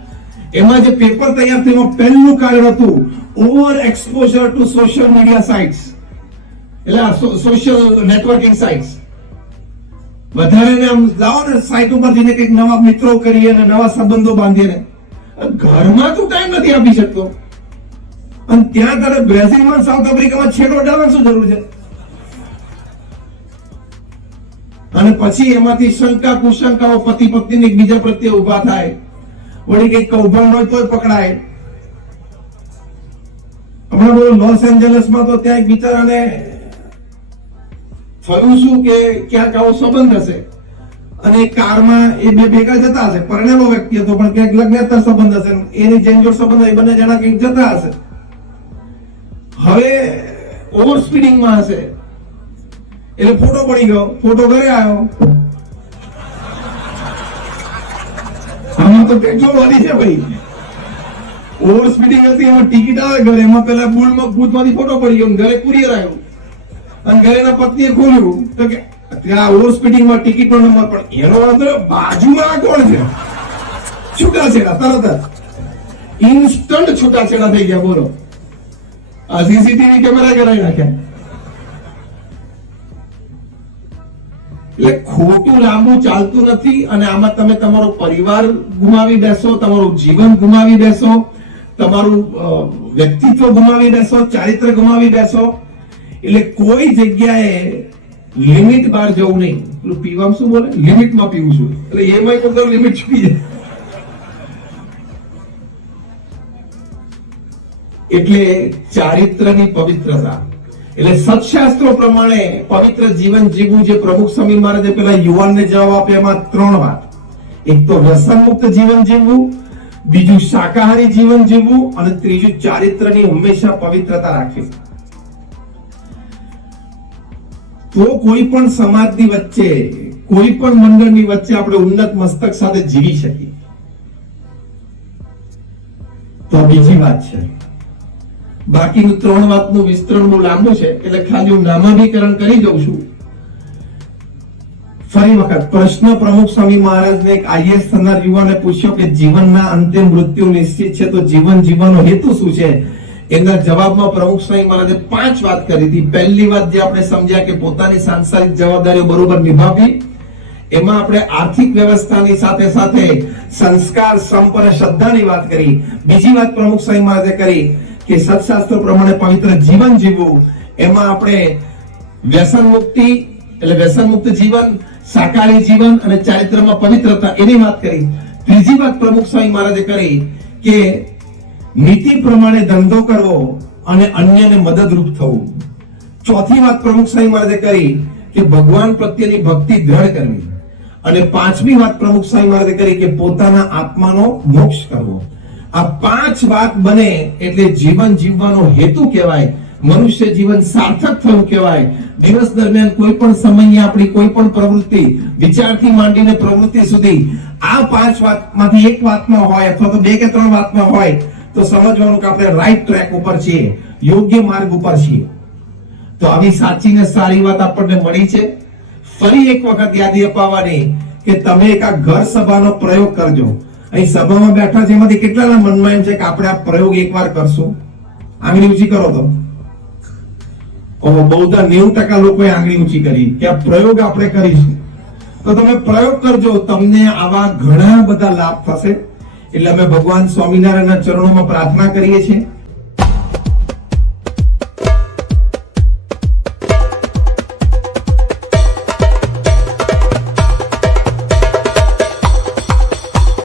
એમાં જે પેપર તૈયાર થયું એમાં પહેલું કારણ હતું over exposure to social media sites. એટલે સોશિયલ નેટવર્કિંગ સાઇટ્સ. વધારે આમ જાઓ ને સાઇટ ઉપર જઈને કંઈક નવા મિત્રો કરીએ અને નવા સંબંધો બાંધીએ. ઘરમાં તું ટાઈમ નથી આપી શકતો અને ત્યાં તારે બ્રાઝિલમાં, સાઉથ આફ્રિકામાં છેડો ડાલવાની શું જરૂર છે? અને પછી એમાંથી શંકા કુશંકાઓ પતિ પત્ની એકબીજા પ્રત્યે ઉભા થાય. વળી કઈક કૌભાંડ હોય તોય પકડાય. હમણાં બધું લોસ એન્જલસમાં તો ત્યાં એક બિચારાને થયું શું કે ક્યાંક આવો સંબંધ હશે અને કારમાં એ બે ભેગા જતા હશે. પરણેલો વ્યક્તિ હતો પણ ક્યાંક લગ્નેતર સંબંધ હશે, એની જેન જોડ સંબંધ, એ બંને જણા કંઈક જતા હશે. હવે ઓવર સ્પીડિંગમાં હશે એટલે ફોટો પડી ગયો. ફોટો ઘરે આવ્યો. આમાં તો પેટ્રોલ વાળી છે ભાઈ. ઓવર સ્પીડિંગ હતી, એમાં ટિકિટ આવે ઘરે, એમાં પેલા બૂથમાંથી ફોટો પડી ગયો, ઘરે કુરિયર આવ્યું અને ઘરેના પત્નીએ ખોલ્યું તો કે ત્યાં ઓવર સ્પીડિંગમાં ટિકિટ નો નંબર. પણ એનો વાંધો બાજુમાં કોણ છે? છૂટાછેડા. તરત ઇન્સ્ટન્ટ છૂટાછેડા થઈ ગયા. બોલો, આ સીસીટીવી કેમેરા કરાવી નાખ્યા. એટલે ખોટું લાંબુ ચાલતું નથી. અને આમાં તમે તમારો પરિવાર ગુમાવી બેસો, તમારું જીવન ગુમાવી બેસો, તમારું વ્યક્તિત્વ ગુમાવી બેસો, ચારિત્ર ગુમાવી બેસો. એટલે કોઈ જગ્યાએ લિમિટ બહાર જવું નહીં. પેલું પીવામાં શું બોલે, લિમિટમાં પીવું છું. એટલે એમાં કોઈ લિમિટ ચૂકી જાય. એટલે ચારિત્રની પવિત્રતા, એટલે સત્શાસ્ત્રો પ્રમાણે પવિત્ર જીવન જીવવું, જે પ્રમુખ સ્વામી મહારાજે પેલા યુવાનને જવાબ આપ્યો એમાં 3 વાત. એક તો વ્યસન મુક્ત જીવન જીવવું, બીજું શાકાહારી જીવન જીવવું, અને ત્રીજું ચારિત્રની હંમેશા પવિત્રતા રાખવી. તો કોઈ પણ સમાજની વચ્ચે, કોઈ પણ મંડળની વચ્ચે આપણે ઉન્નત મસ્તક સાથે જીવી શકીએ. તો બીજી વાત છે. બાકીનું 3 વાતનું વિસ્તરણ બહુ લાંબુ છે, એટલે ખાલી હું નામાભીકરણ કરી દઉં છું. ફરી વખત પ્રશ્ન પ્રમુખ સ્વામી મહારાજને એક આઈએએસ થનાર યુવાને પૂછ્યો કે જીવનના અંતે મૃત્યુ નિશ્ચિત છે, તો જીવન જીવવાનો હેતુ શું છે? એના જવાબમાં પ્રમુખ સ્વામી મહારાજે 5 વાત કરી હતી. પહેલી વાત જે આપણે સમજ્યા કે પોતાની સાંસારિક જવાબદારીઓ બરોબર નિભાવવી. એમાં આપણે આર્થિક વ્યવસ્થાની સાથે સાથે સંસ્કાર, સંપ અને શ્રદ્ધાની વાત કરી. બીજી વાત પ્રમુખ સ્વામી મહારાજે કરી કે સત્શાસ્ત્રો પ્રમાણે પવિત્ર જીવન જીવવું. એમાં આપણે વ્યસન મુક્તિ એટલે વ્યસન મુક્ત જીવન, શાકાહારી જીવન અને ચારિત્ર્યમાં પવિત્રતા, એની વાત કરી. ત્રીજી વાત પ્રમુખ સ્વામી મહારાજે કરી કે નીતિ પ્રમાણે ધંધો કરવો અને અન્યને મદદરૂપ થવું. ચોથી વાત પ્રમુખ સ્વામી મહારાજે કરી કે ભગવાન પ્રત્યેની ભક્તિ દ્રઢ કરવી. અને 5મી વાત પ્રમુખ સ્વામી મહારાજે કરી કે પોતાના આત્માનો મોક્ષ કરવો. આ 5 વાત બને એટલે જીવન જીવવાનો હેતુ કહેવાય, મનુષ્ય જીવન સાર્થક થયું કહેવાય. દિવસ દરમિયાન કોઈ પણ સમયે આપણી કોઈ પણ પ્રવૃત્તિ, વિચારથી માંડીને પ્રવૃત્તિ સુધી આ 5 વાતમાંથી એક વાતમાં હોય અથવા તો 2 કે 3 વાતમાં હોય તો સમજવાનું કે આપણે રાઈટ ટ્રેક ઉપર છીએ, યોગ્ય માર્ગ ઉપર છીએ. તો આવી સાચી ને સારી વાત આપણને મળી છે. ફરી એક વખત યાદી અપાવવાની કે તમે એક આ ઘર સભાનો પ્રયોગ કરજો. અહીં સભામાં બેઠા છે એમાંથી કેટલાના મનમાં એમ છે કે આપણે આ પ્રયોગ એકવાર કરશું? આંગળી ઊંચી કરો તો બહુધા 90% લોકોએ આંગળી ઊંચી કરી કે આ પ્રયોગ આપણે કરીશું. તો તમે પ્રયોગ કરજો, તમને આવા ઘણા બધા લાભ થશે. એટલે અમે ભગવાન સ્વામિનારાયણના ચરણોમાં પ્રાર્થના કરીએ છીએ